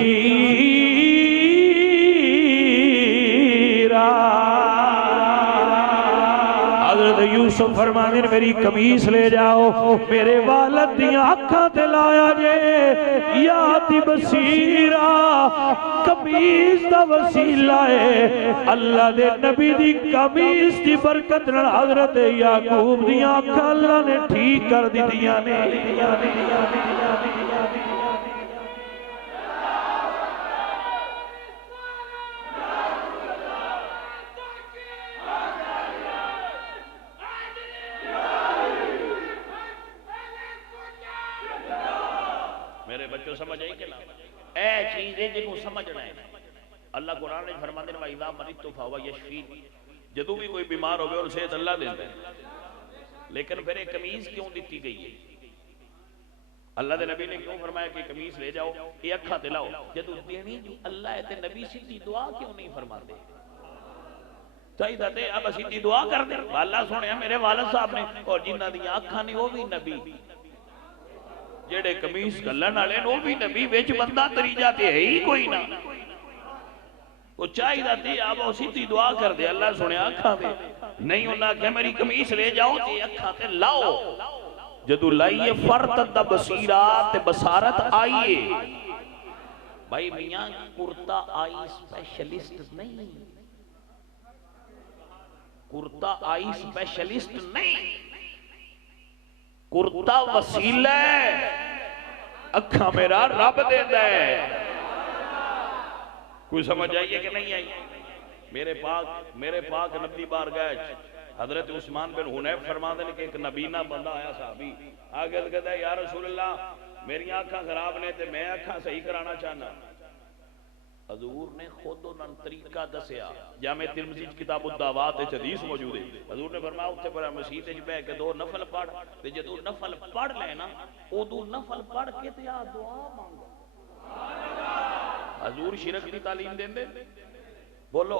حضرت یوسف فرمانے میری قمیص لے جاؤ، میرے والد دیاں اکھاں تے لایا جے، یاتی بصیرا، قمیص دا وسیلہ ہے اللہ دے نبی دی قمیص دی برکت نال حضرت یعقوب دیاں اکھاں اللہ نے ٹھیک کر دتیاں نے۔ سمجھ آئی کہ نا اے چیزیں جنہوں سمجھنا ہے۔ اللہ قرآن نے فرماتے ہیں وَإِذَا مَرِضْتُ فَهُوَ يَشْفِينِ، جدوں بھی کوئی بیمار ہوگئے اور صحت اللہ دیتا ہے، لیکن پھر ایک قمیص کیوں دیتی گئی ہے؟ اللہ دے نبی نے کیوں فرمایا کہ قمیص لے جاؤ یہ اکھا دلاؤ؟ جدوں دینی جو اللہ ہے تے نبی سیدھی دعا کیوں نہیں فرماتے؟ چاہیے تھے اب سیدھی دعا کر دیں۔ اللہ سونے میرے والد صاحب نے اور جنہ دیا اکھا نہیں وہ بھی نبی، جڑے قمیص گلن والے وہ بھی نبی، وچ بندہ تری جاتے ہے ہی کوئی نہ۔ وہ چاہیے تھی اب وہ سیدھی دعا کر دے، اللہ سنے اکھاں دے نہیں انہاں کہ میری قمیص لے جاؤ تے اکھاں تے لاؤ۔ جدو لائیے فرتد بصیرات بصارت آئیے۔ بھائی میاں کرتا آئی اسپیشلسٹ نہیں، کرتا آئی اسپیشلسٹ نہیں، کرتا وسیلہ ہے، اکھاں میرا رب دیتا ہے۔ کوئی سمجھ آئیے کہ نہیں آئی؟ میرے پاک نبی بارگاہ حضرت عثمان بن حنیف فرما دیں کہ ایک نبینہ بندہ آیا صحابی آگے کہتا ہے یا رسول اللہ میری آنکھاں خراب نے تے میں آنکھاں صحیح کرانا چاہنا۔ حضور نے خود انہوں طریقہ دسیا، جامع ترمذی کتاب الدعوات حدیث موجود ہے۔ حضور نے فرمایا اتنے پر مسیح تے بہ کے 2 نفل پڑھ، تے جدو نفل پڑھ لینا ادو نفل پڑھ کے تے آ دعا مانگ۔ حضور شرک دی تعلیم دیں دے، بولو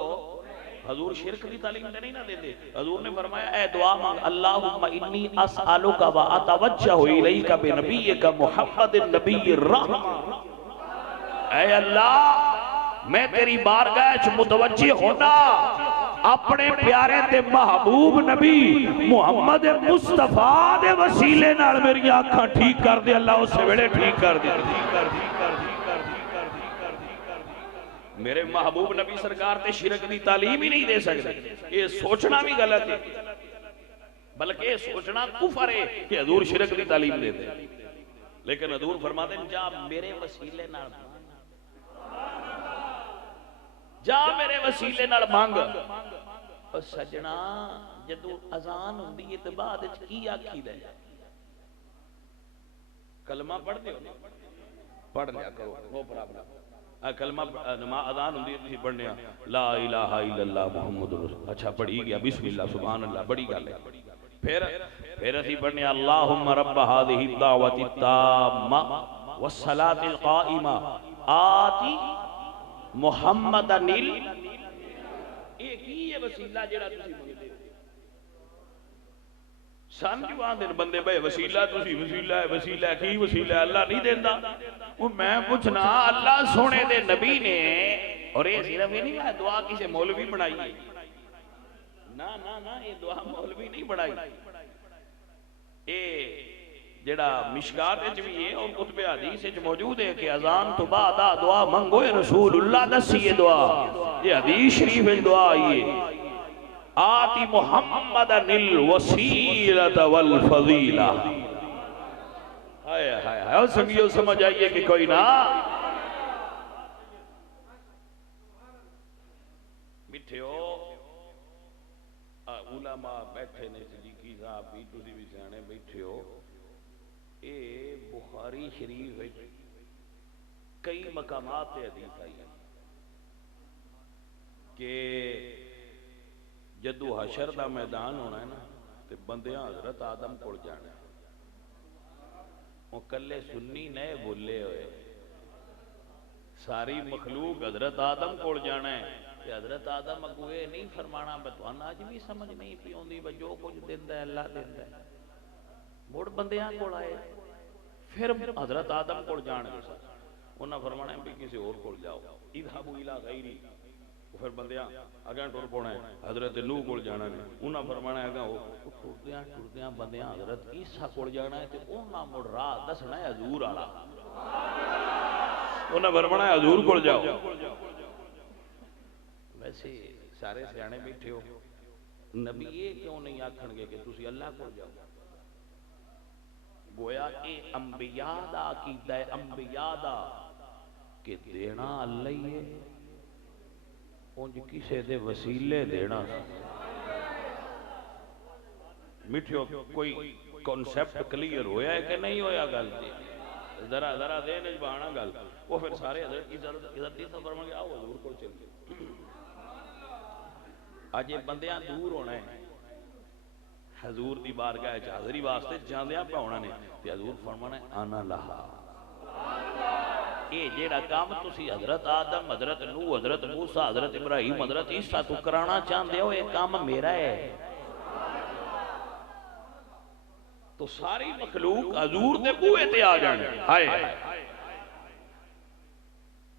حضور شرک دی تعلیم دے نہیں نہ دیں دے۔ حضور نے فرمایا اے دعا مانگ، اللہم انی اسألک و اتوجہ الیک بنبیک محمد النبی الرحمہ، اے اللہ میں تیری بارگاہ متوجہ ہونا اپنے پیارے تے محبوب نبی محمد مصطفیٰ دے وسیلے نال میری آنکھاں ٹھیک کر دے، اللہ اسے ویڑے ٹھیک کر دے۔ میرے محبوب نبی سرکار تے شرک دی تعلیم ہی نہیں دے سکتے، یہ سوچنا بھی غلط ہے، بلکہ یہ سوچنا کفر ہے کہ حضور شرک دی تعلیم دیتے، لیکن حضور فرماتے ہیں جا میرے وسیلے نال جا میرے وسیلے نال مانگ۔ اور سجنا جدو اذان ہوندی ہے تے بعد وچ کی آکھی دے؟ کلمہ پڑھ دیو، پڑھ لیا کرو نو پرابلم۔ کلمہ نماز اذان ہوندی ہے تسی پڑھنے لا الہ الا اللہ محمد رسول، اچھا پڑھی گیا بسم اللہ سبحان اللہ، بڑی گل ہے۔ پھر اسی پڑھنے اللہم رب هذه الدعوة التامة والصلاة القائمة آتی محمد نیل، ایک ہی ہے وسیلہ جڑا تسی منگدے ہو۔ سن جو آن دن بندے بھائی وسیلہ تسی وسیلہ ہے، وسیلہ کی وسیلہ ہے اللہ نہیں دیندہ۔ وہ میں پوچھنا اللہ سونے دے نبی نے، اور یہ صرف یہ نہیں ہے دعا کسے مولوی بنائی ہے، نا نا نا یہ دعا مولوی نہیں بنائی، اے جڑا مشکات بھی ہے اور کتب حدیث موجود ہے کہ اذان تو بعد دعا منگو رسول اللہ دسی یہ دعا، یہ حدیث شریف دعا آئی ہے آتی محمد الوسیلۃ والفضیلہ۔ ہائے ہائے ہائے سنگیو سمجھ آئیے کہ کوئی نہ میٹھے ہو علماء بیٹھے نے صدیقی صاحب بھی تسی بھی سیانے بیٹھے ہو، اے بخاری شریف کئی مقامات حدیث آئی ہیں کہ جدو حشر دا میدان ہونا ہے نا تے بندیاں حضرت آدم کوڑ جانا ہے، وہ کلے سنی نئے بولے ہوئے، ساری مخلوق حضرت آدم کوڑ جانا ہے، تے حضرت آدم اگو یہ نہیں فرمانا بتوانا اج بھی سمجھ نہیں پی اوندی بس جو کچھ دیندا ہے اللہ دیندا ہے مڑ بندیاں کول آئے پھر حضرت آدم کول جان گے انہاں فرمانا بھی کسی اور کول جاؤ اذهبوا الى غیری پھر بندیاں اگاں ٹر پونا ہے حضرت نوح کول جانا ہے انہاں فرمانا ہے اگاں ٹردیاں بندیاں حضرت عیسیٰ کول جانا ہے تے انہاں مڑ راہ دسنا ہے حضور والا انہاں فرمانا ہے حضور کول جاؤ ویسے سارے سیانے بیٹھے ہو نبی یہ کیوں نہیں آکھن گے کہ تسی اللہ کول جاؤ گویا کہ انبیاء دا عقیدہ ہے انبیاء دا کہ دینا اللہ ہی ہے انج کسے دے وسیلے دینا مٹھیو کوئی کانسیپٹ کلیئر ہویا ہے کہ نہیں ہویا گل جی ذرا دے نجبانا گل وہ پھر سارے حضرت عیسیٰ فرمان گے آؤ حضور کو چل گئے آج یہ بندیاں دور ہونا ہے حضور دی بارگاہ حاضری واسطے جاندیاں پہ ہونا نے تے حضور فرمانا ہے آنا لہا یہ جیڑا کام تسی حضرت آدم حضرت نوح حضرت موسیٰ حضرت ابراہیم حضرت عیسیٰ تو کرانا چاہندے ہو یہ کام میرا ہے تو ساری مخلوق حضور دے بوئے تے آ جانے ہائے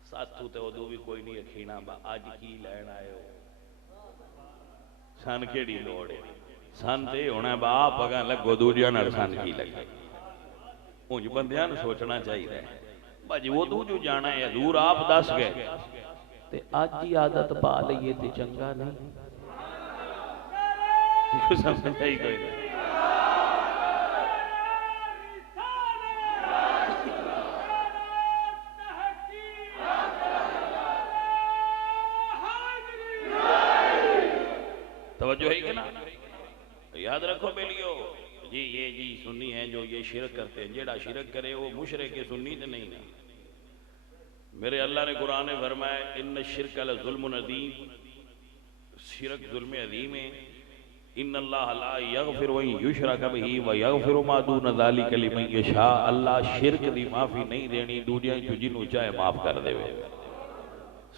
ساتھو تے ادو بھی کوئی نہیں اکھینا با آج کی لین آئے ہو سان کیڑی لوڑے سان تے ہونا ہے با آپ اگاں لگو دوجیاں نال سان کی لگے اونج بندیاں نو سوچنا چاہیے رہے باجی وہ تو جو جانا ہے حضور آپ دس گئے تے آج ہی عادت پا لئیے تے چنگا نہیں سمجھ آئی کوئی نہیں توجہ ہے کہ نا یاد رکھو بیلیو جی یہ جی سنی ہیں جو یہ شرک کرتے ہیں جیڑا شرک کرے وہ مشرک سنی تو نہیں نا میرے اللہ نے قرآن میں فرمایا ان الشرک لظلم عظیم شرک ظلم عظیم ہے ان اللہ لا یغفر و یشرک بہ و یغفر ما دون ذلک لمن یشاء اللہ شرک دی معافی نہیں دینی دنیا جو جنوں چاہے معاف کر دے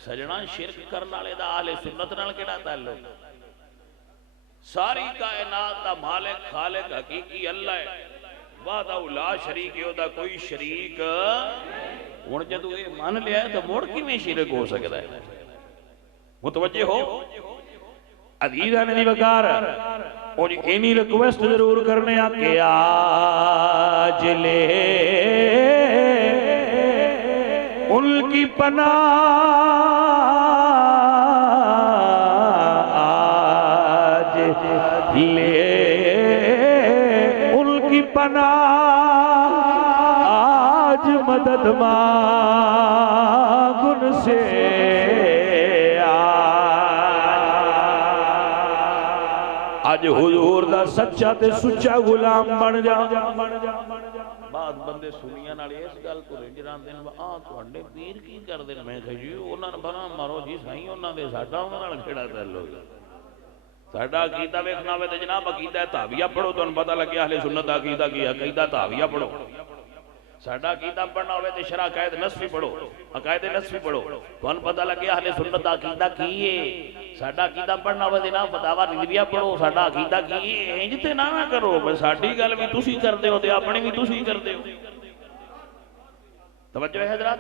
سجنا شرک کرنے والے دا اہل سنت نال کیڑا تعلق ساری کائنات دا مالک خالق حقیقی اللہ ہے وحدہ لا شریک ہے دا کوئی شریک ہن جدوں یہ مان لیا ہے تو مڑ کیویں شرک ہو سکدا ہے متوجہ ہو عزیزاں دی وقار اور اینی ریکویسٹ ضرور کرنے آ کہ آج لے ان کی پناہ لے ان کی پناہ آج مدد مانگ ان سے آج حضور دا سچا تے سچا غلام بن جا بعد بندے سنیاں نال اس گل کو رنجران دین آ تواڈے پیر کی کردے میں کہ جی انہاں بنا مارو جی سائیں انہاں دے ساڈا انہاں نال کیڑا تعلق ساڈا عقیدہ ویکھنا ہوے تے جناب عقیدہ تحویہ پڑھو تانوں پتہ لگیا اہل سنت دا عقیدہ کی عقیدہ تحویہ پڑھو ساڈا عقیدہ پڑھنا ہوے تے شرع عقائد نصفی پڑھو عقائد نصفی پڑھو تانوں پتہ لگیا اہل سنت دا عقیدہ کی ہے ساڈا عقیدہ پڑھنا ہوے تے جناب فتاوا رضویہ پڑھو ساڈا عقیدہ کی ہے انج تے نہ کرو بس ساڈی گل بھی تسی کردے ہو تے اپنی بھی تسی کردے ہو توجہ ہے حضرات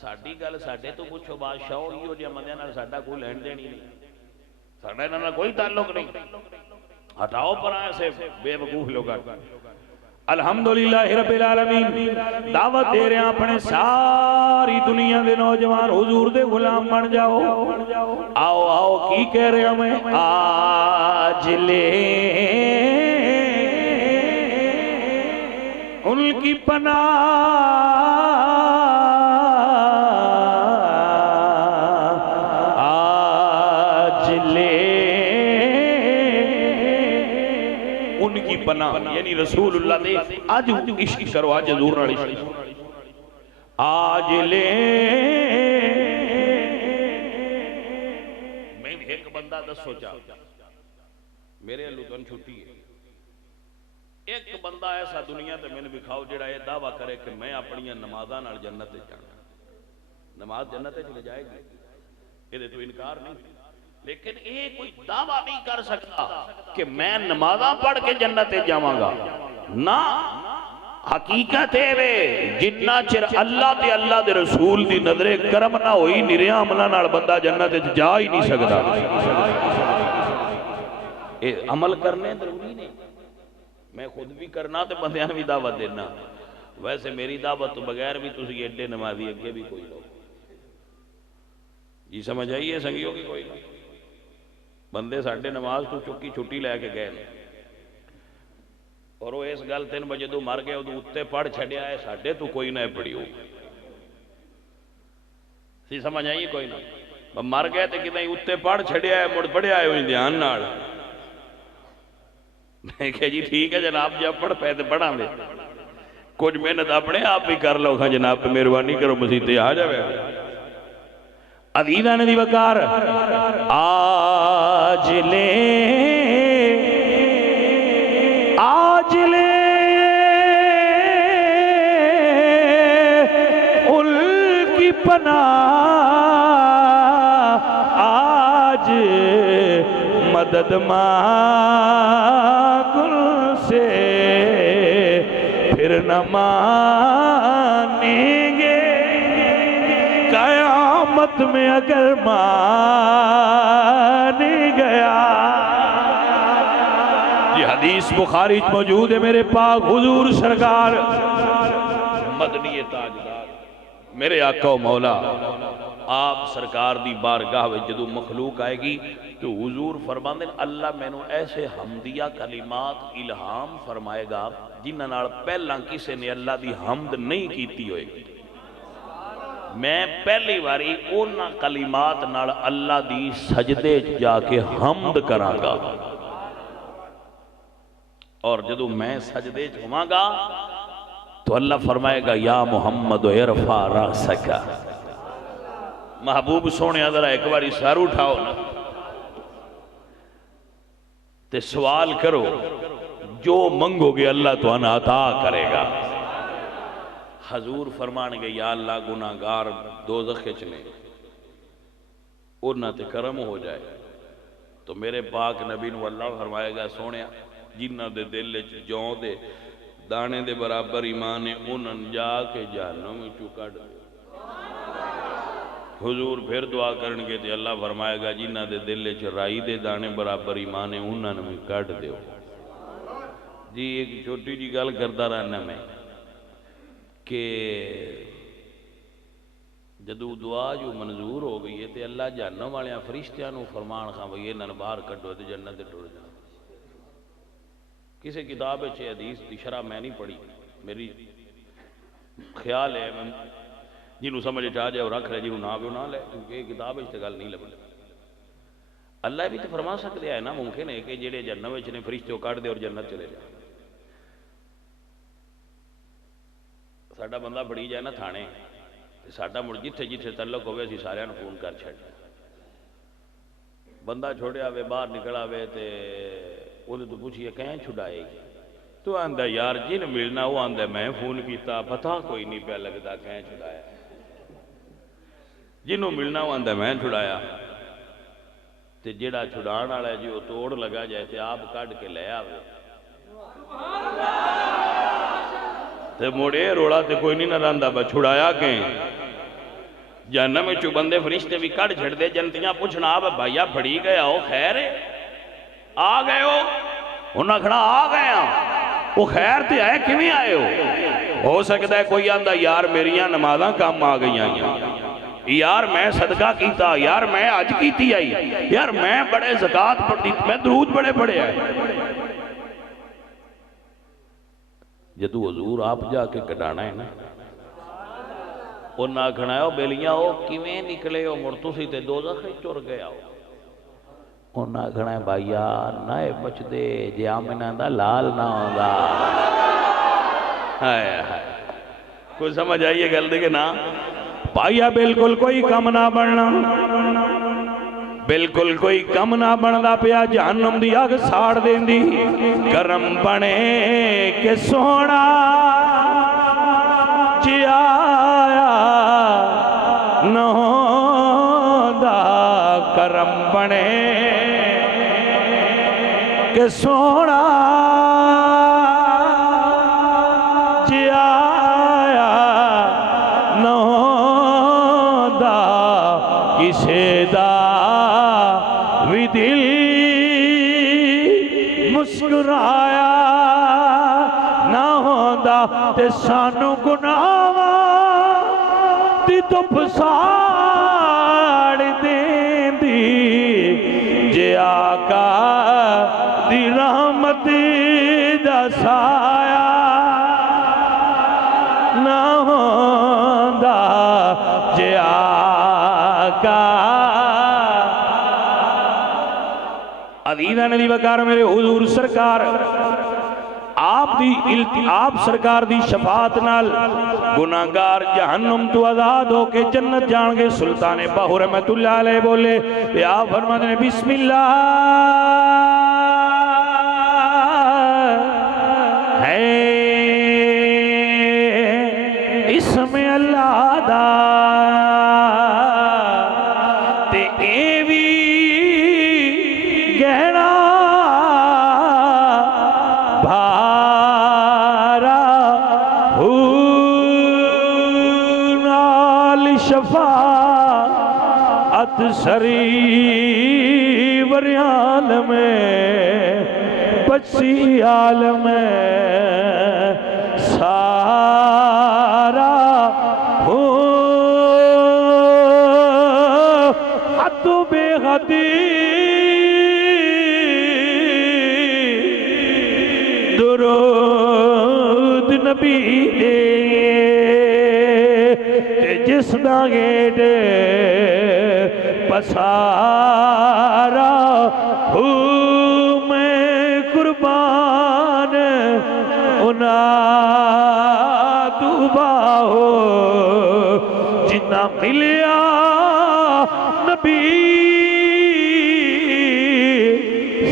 ساڈی گل ساڈے تو پوچھو بادشاہ ایو جے بندیاں نال ساڈا کوئی لین دین نہیں ساڈا انہاں نال کوئی تعلق نہیں ہٹاؤ پر ایسے بے وقوف لوگ الحمدللہ رب العالمین دعوت دے رہے ہیں اپنے ساری دنیا دے نوجوان حضور دے غلام بن جاؤ آؤ آؤ کی کہہ رہے ہیں ہمیں آج لے ان کی پناہ پناہ یعنی رسول اللہ دے آج عشق کرو آج حضور نال عشق آج لے میں ایک بندہ دس سوچا میرے اللہ تن چھٹی ہے ایک بندہ ایسا دنیا تے میں نے بکھاؤ جڑا یہ دعویٰ کرے کہ میں اپنی نمازاں نال جنت جانا نماز جنت چلے جائے گی یہ تو انکار نہیں، لیکن یہ کوئی دعویٰ نہیں کر سکتا کہ میں نمازاں پڑھ کے جنت جاواں گا نہ، حقیقت ہے وے جنہ چر اللہ تے اللہ دے رسول دی نظر کرم نہ ہوئی نریاں عملہ نال بندہ جنت جا ہی نہیں سکتا۔ عمل کرنے ضروری نہیں، میں خود بھی کرنا تے بندیاں بھی دعوت دینا، ویسے میری دعوت تو بغیر بھی تسی ایڈے نمازی اگے بھی کوئی لو جی، سمجھ آئیے سنگیوں کی کوئی نہ، بندے ساڑھے نماز تو چکی چھٹی لے کے گئے اور وہ اس گل 3 بجے تو مر گئے وہ اتے پڑھ چھڑیا ہے، ساڑھے تو کوئی نہ پڑھی ہو سی، سمجھ آئیے کوئی نہ، مر گئے تو کتنے اتے پڑھ چھڑیا ہے، مڑ پڑھیا ہے ہوئی دھیان ناڑ، میں کہا جی ٹھیک ہے جناب جب پڑھ پہ تو پڑھا دے، کچھ محنت اپنے آپ بھی کر لو، جناب پہ مہربانی کرو مسیطے آ جاوے۔ عزیزہ ندی وقار آج لے ان کی پناہ، آج مدد مانگ ان سے پھر نہ مانیں گے، قیامت میں اگر مانے گیا۔ یہ حدیث بخاری موجود ہے میرے پاک حضور سرکار مدنی تاجدار میرے آقا و مولا آپ سرکار دی بارگاہ میں جدو مخلوق آئے گی تو حضور فرماندے اللہ میں نو ایسے حمدیہ کلمات الہام فرمائے گا جنہ نال پہلا کسے نے اللہ دی حمد نہیں کیتی ہوئے گی، میں پہلی باری اونا کلمات نال اللہ دی سجدے جا کے حمد کراں گا، اور جدو میں سجدے جھوماں گا تو اللہ فرمائے گا یا محمد ارفع راسک، محبوب سونے ذرا ایک باری سر اٹھاؤ نا تے سوال کرو، جو منگو گے اللہ تو انہا عطا کرے گا۔ حضور فرمان گے یا اللہ گناہگار دوزخ چلے انہا تے کرم ہو جائے، تو میرے پاک نبی نو اللہ فرمائے گا سونے جنہ دے دل جون دے دانے دے برابر ایمان انہاں جا کے جہنم چکڑ دے۔ حضور پھر دعا کرنگے تے اللہ فرمائے گا جنہ دے دل رائی دے دانے برابر ایمان انہاں میں کٹ دیو۔ جی ایک چھوٹی جی گل کرتا رہنا میں کہ جدو دعا جو منظور ہو گئی ہے تے اللہ جہنم والیاں فرشتیاں نو فرمان خواہ بھئی انہاں باہر کٹو تے جنت ٹر جا۔ کسی کتاب ہے حدیث دی شرح میں نہیں پڑھی، میری خیال ہے جنہوں سمجھے چاہ جائے اور رکھ لے، جنہوں نہ بھی نہ لے، کیونکہ یہ کتاب اشتغال نہیں لگا۔ اللہ بھی تو فرما سکتے ہیں نا، ممکن ہے کہ جڑے جنت وچ نے فرشتے کاٹ دے اور جنت چلے جائے۔ ساڈا بندہ بڑی جائے نا تھانے، ساڈا مڑ جتھے جتھے تعلق ہوئے اسی سارے فون کر چھڑ، بندہ چھوڑیا ہوئے باہر نکلا ہوئے تے وہ تو پوچھئے کہیں چھڑائے گی، تو آندہ یار جن ملنا وہ آندہ میں فون کیتا پتہ کوئی نہیں پہ لگتا کہیں چھڑایا، جنہوں ملنا وہ آندہ میں چھڑایا، تے جڑا چھڑان آڑا ہے جی وہ توڑ لگا جائے تے آپ کاٹ کے لے آوے، تے موڑے روڑا تے کوئی نہیں نہ راندہ با چھڑایا کہیں، جہنم میں چو بندے فرشتے بھی کٹ جھڑ دے، جنتیاں پوچھنا آپ بھائیا پھڑی گیا ہو خیر ہے آ گئے ہو، انہاں کھڑا آ گئے ہاں، وہ خیر تے آئے کیویں آئے ہو سکتا ہے کوئی آندہ یار میریاں نمازاں کام آ گئی آئیں، یار میں صدقہ کیتا، یار میں آج کیتی آئی، یار میں بڑے زکاة پڑھتی، میں درود بڑے بڑے آئے۔ جدو حضور آپ جا کے کٹانا ہے نا، انہاں کھڑا ہو بیلیاں ہو کیویں نکلے ہو مرتو سی تے دوزخ چور گیا ہو، انہاں کھڑا ہے بھائیا نائے بچ دے جے آمنہ دا لال نہ ہوگا۔ ہائے ہائے کوئی سمجھ آئیے گل دے کہ نا بھائیا بالکل کوئی کم نہ بڑھنا، بالکل کوئی کم نہ بڑھنا پیا، جہنم دی آگ ساڑ دین دی، کرم بنے کہ سونا جی آیا نہ ہوندا کرم بنے کہ سونا جیا نہ دا کسے دا بھی دل مسکرایا نہ ہوندا تے سانو گناہاں دی دھپ ساڑ دیندی جے آقا دی رحمت دا سایہ نہ ہوندا جے آقا عزیزاں علی وقار میرے حضور سرکار آپ سرکار دی شفاعت نال گناہگار جہنم تو آزاد ہو کے جنت جان گے سلطان باہو رحمت اللہ علیہ بولے یا فرماتے ہیں بسم اللہ ہے اسم اللہ دا تے اے بھی گہرا شفاعت سری وریال میں بچی عالم سارا ہو حد بے حدی درود نبی جس دا گیٹ پسارا ہوں میں قربان انا دوبا ہو جنا ملیا نبی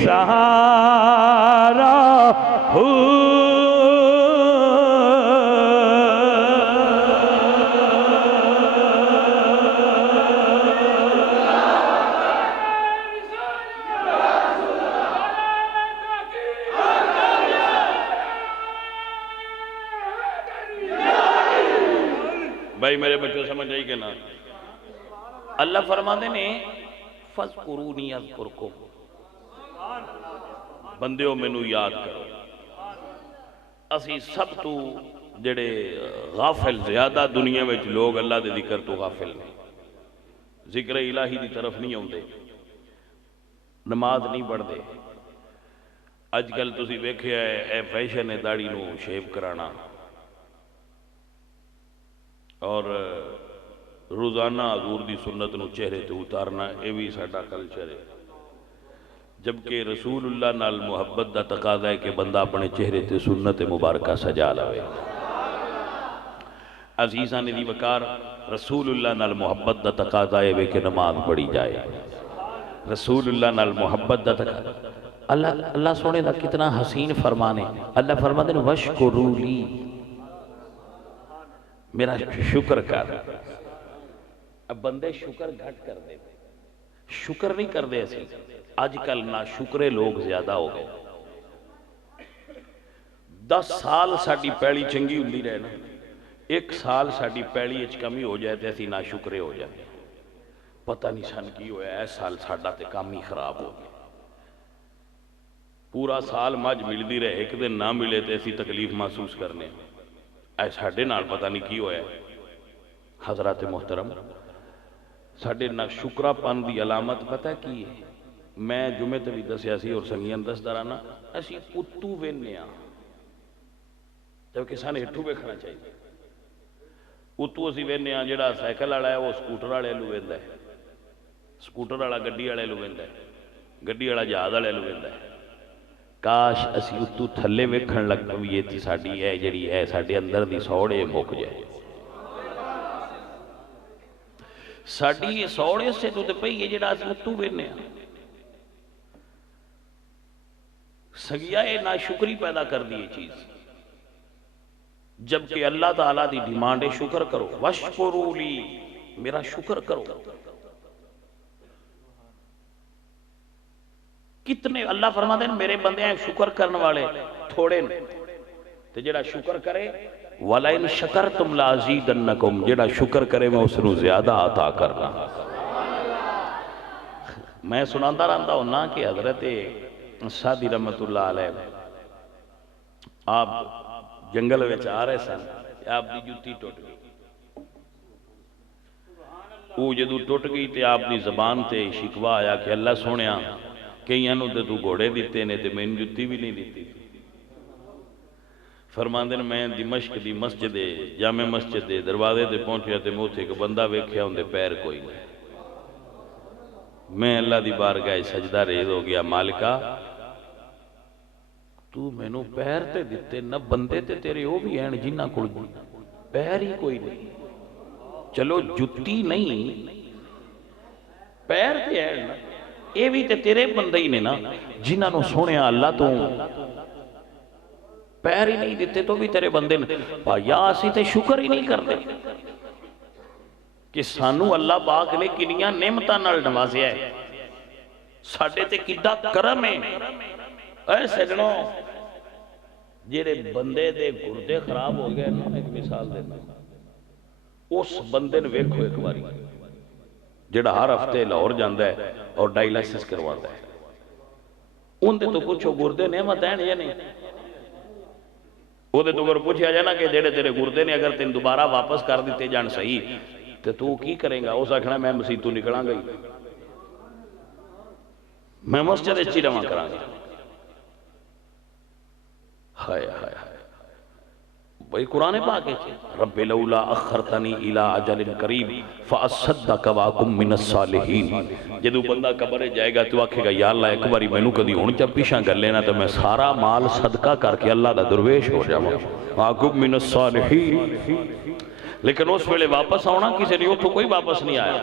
سہارا ہوں بھائی میرے بچوں سمجھ جائی کہ نا اللہ فرماتے نے فَذْكُرُونِي أَذْكُرْكُمْ بندیوں میں نو یاد کرو اسی سب تو جڑے غافل زیادہ دنیا میں لوگ اللہ دے ذکر تو غافل نہیں ذکر الہی دی طرف نہیں ہوندے نماز نہیں پڑھ دے اج کل تسی ویکھیا ہے اے فیشن ہے داڑھی نو شیو کرانا اور روزانہ حضور دی سنت نو چہرے تے اتارنا اے بھی ساڈا کلچر ہے جبکہ رسول اللہ نال محبت دا تقاضا ہے کہ بندہ اپنے چہرے تے سنت مبارکہ سجا لوے عزیزان دی وقار رسول اللہ نال محبت دا تقاضا ہے کہ نماز پڑھی جائے رسول اللہ نال محبت دا تقاضا اللہ سونے دا کتنا حسین فرمانے اللہ فرماتے ہیں وَشْكُرُوا لِي میرا شکر کر اب بندے شکر گھٹ کر دے شکر نہیں کر دے ایسی آج کل نہ شکرے لوگ زیادہ ہو گئے 10 سال ساڑی پیڑی چنگی ہوندی رہے نا 1 سال ساڑی پیڑی اچ کمی ہو جائے ایسی نہ شکرے ہو جائے پتہ نہیں سن کی ہویا ہے سال ساڑا تے کام ہی خراب ہو گیا پورا سال مجھ مل دی رہے ایک دن نہ ملے تے ایسی تکلیف محسوس کرنے اے ساڑے نال پتہ نہیں کی ہویا ہے حضرات محترم ساڑے نہ شکرہ پان دی علامت پتہ کی ہے میں جمعہ تبھی دسیاسی اور سنگیان دس دارانا ایسی اتو وینیا جبکہ سانے ہٹو بیکھنا چاہیے اتو اسی وینیا جڑا سائیکل آڑا ہے وہ سکوٹر آڑے لو ویندہ ہے سکوٹر آڑا گڈی آڑے لو ویندہ ہے گڈی آڑا جہاز آڑے لو ویندہ ہے کاش اسی اتو تھلے ویکھن لگ یہ تھی ساڑی ہے جڑی ہے ساڑے اندر دی سوڑے موک جائے ساڑی یہ سوڑے سے تو تے پہی یہ جڑا اسی اتو وینے ہیں سگیہ ناشکری پیدا کر دی یہ چیز جبکہ اللہ تعالیٰ دی ڈیمانڈے شکر کرو وَشْكُرُوا لِي میرا شکر کرو کتنے اللہ فرماتے ہیں میرے بندے ہیں شکر کرنے والے تھوڑے نے تے جڑا شکر کرے وَلَئِن شَكَرْتُمْ لَأَزِيدَنَّكُمْ جڑا شکر کرے میں اس نو زیادہ عطا کرنا. میں سناتا رہتا ہوں نا کہ حضرت سعدی رحمت اللہ علیہ آپ جنگل وچ آ رہے سن آپ دی جُتی ٹوٹ گئی. وہ جدو ٹوٹ گئی تے آپ دی زبان تے شکوا آیا کہ اللہ سونیا کئیاں نو تے تو گھوڑے دیتے نے تے میں جُتی بھی نہیں دیتی. فرماندے نے میں دمشق دی مسجد جامع مسجد دے دروازے تے پہنچیا تے موتے ایک بندہ ویکھیا ہوندے پیر کوئی نہیں. میں اللہ دی بارگاہ سجدہ ریز ہو گیا مالکا تو میں نو پیر تے دیتے نہ بندے تے تیرے وہ بھی ہیں جنہ کو پیر ہی کوئی نہیں. چلو جُتی نہیں پیر تے ہیں نا اے بھی تے تیرے بندے ہی نے نا جنہ نو سونیا اللہ تو پیر ہی نہیں دیتے تو بھی تیرے بندے نے یا اسی تے شکر ہی نہیں کرتے کہ سانو اللہ پاک نے کنیاں نعمتاں نال نوازیا ہے ساڈے تے کڈا کرم ہے. اے سجنوں جڑے بندے دے گردے خراب ہو گئے نا ایک مثال دینا اس بندے نے ویکھو ایک باری جڑا ہر ہفتے لاہور جاندا ہے اور ڈائلائسس کرواتا ہے ان دے تو پوچھو گردے نعمت ہیں یا نہیں. وہ دے تو اگر پوچھا جائے نا کہ جڑے تیرے گردے نے اگر تین دوبارہ واپس کر دیتے جان صحیح تو کی کریں گا. اس آکھنا میں مسیح تو نکلاں گئی میں مسجد اچھی رواں کراں گا. ہائے ہائے بھئی قرآن پاک ہے رب لولا اخرتنی الى اجل قریب فاصدق واکم من الصالحین. جدو بندہ قبر جائے گا تو آکھے گا یا اللہ ایک باری میں نو کدی ہون چا پیشاں کر لینا تو میں سارا مال صدقہ کر کے اللہ دا درویش ہو جاواں واکم من الصالحین. لیکن اس ویلے واپس آنا کسی نے تو کوئی واپس نہیں آیا.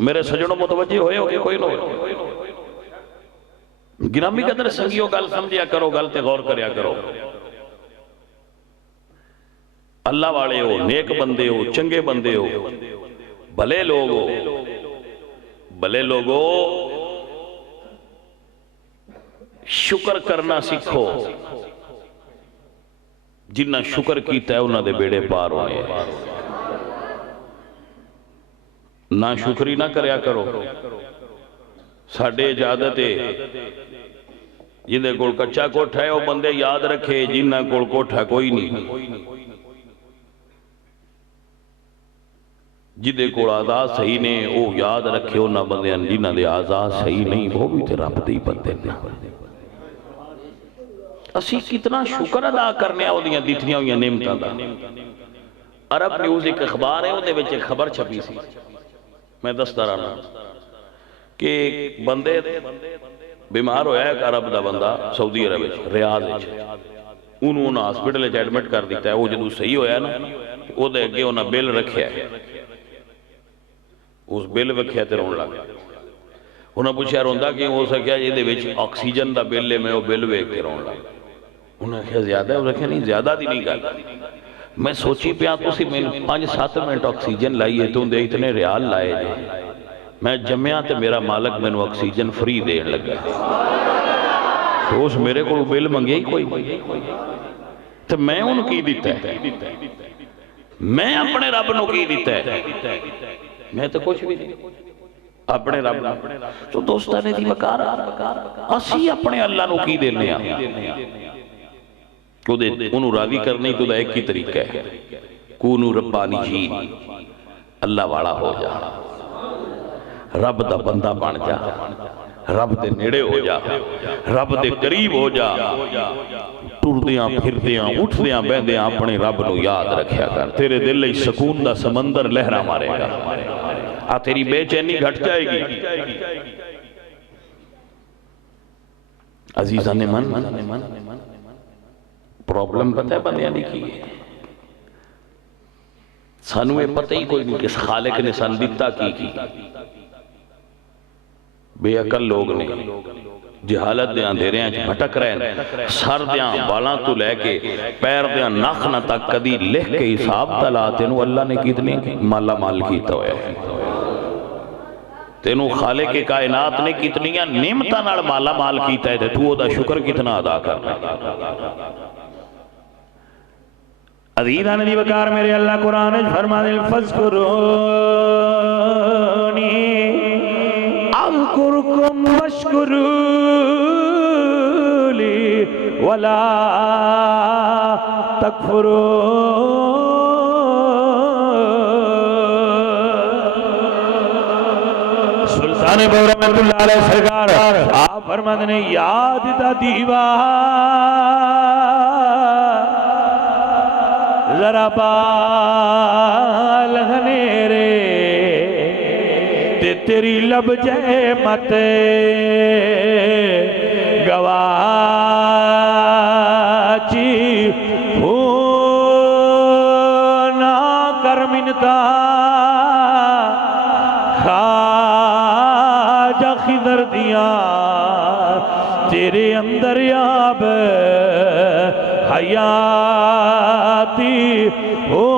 میرے سجنوں متوجہ ہوئے ہو کہ کوئی نہ ہوئے. گرامی قدر سنگیوں گل سمجھیا کرو گل تے غور کریا کرو. اللہ والے ہو نیک بندے ہو چنگے بندے ہو بھلے لوگ ہو بھلے لوگ ہو شکر کرنا سیکھو. جنہ شکر کیتا ہے انہاں دے بیڑے پار ہوئے نہ شکری نہ کریا کرو. ساڑھے اجازت ہے جنہیں کول کچھا کوٹھا ہے وہ بندے یاد رکھے جنہ کول کوٹھا کوئی نہیں. جنہیں کول آزاد صحیح نے وہ یاد رکھے انہا بندے جنہ دے آزاد صحیح نہیں وہ بھی تے رب دی بندے نے. اسی کتنا شکر ادا کرنے آؤ دیاں دیتنیاں ہوئی نعمتاں دا. عرب نیوز ایک اخبار ہے وہ دے وچ ایک خبر چھپی سی میں دستا رہا کہ بندے بیمار ہویا ہے ایک عرب دا بندہ سعودی عرب ریاض انہوں نے ہاسپٹل ایڈمٹ کر دیتا ہے. وہ جدو صحیح ہویا نا وہ دے اگے انہاں بل رکھیا ہے اس بل وکھیا تے رون لگا. انہاں پوچھا روندا کہ ہو سکیا یہ دے وچ آکسیجن دا بل ہے میں وہ بل ویکھ کے رون لگا. انہاں کہا زیادہ ہے وہ رکھیا نہیں زیادہ دی نہیں گل. میں سوچی پیا تسی میں 5-7 منٹ آکسیجن لائیے تو دے اتنے ریال لائے جائے میں جمعہ تے میرا مالک میں نے آکسیجن فری دین لگا. تو اس میرے کو بل منگے ہی کوئی تو میں ان کی دیتا ہے میں اپنے رب نو کی دیتا ہے میں تو کچھ بھی نہیں اپنے رب نو. تو دوستانے دی وقار اسی اپنے اللہ نو کی دینے انہوں راضی کرنے تو دا ایک ہی طریقہ ہے کونو ربانی جین اللہ والا ہو جا رب دا بندہ بن جا رب دے نیڑے ہو جا رب دے قریب ہو جا ٹردیاں پھردیاں اٹھدیاں بہندیاں اپنے رب نو یاد رکھیا کر. تیرے دل لئی سکون دا سمندر لہرہ مارے گا تیری بے چینی گھٹ جائے گی. عزیزان من پرابلم پتہ ہے بندیاں لکھی ہے سانو یہ پتہ ہی کوئی نہیں کس خالق نے سان دیتا کی بے عقل لوگ نے جہالت دیاں دھیریاں بھٹک رہے ہیں سر دیاں بالاں تو لے کے پیر دیاں ناخنہ تک کدی لکھ کے حساب تلاتے ہیں اللہ نے کتنی مالا مال کیتا ہویا ہے تینوں خالق کائنات نے کتنیاں نعمتاں نال مالا مال کیتا ہے تو او دا شکر کتنا ادا کرنا. عزیزان دی وقار میرے اللہ قرآن فرمانے فَاذْكُرُونِي أَذْكُرْكُمْ وَاشْكُرُوا لِي وَلَا تَكْفُرُونَ. سلطان بہر رحمت اللہ علیہ سرکار آپ فرماتے ہیں یاد دا دیوا ذرا بالغنے رے تے تیری لب جے مت گواچی ہو نہ کر منتا خواجہ خضر دیا تیرے اندر یاب حیاتی ہو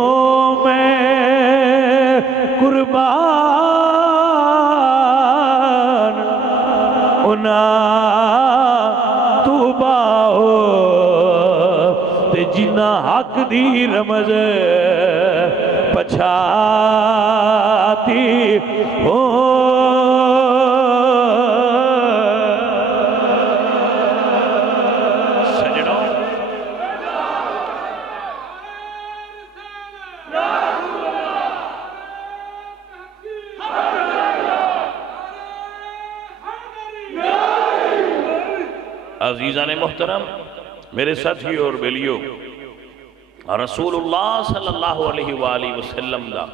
میں قربان انا تو باہو تے جنہ حق دی رمز پچھاتی ہو. عزیزان محترم میرے ساتھی اور بیلیو رسول اللہ صلی اللہ علیہ وآلہ وسلم دا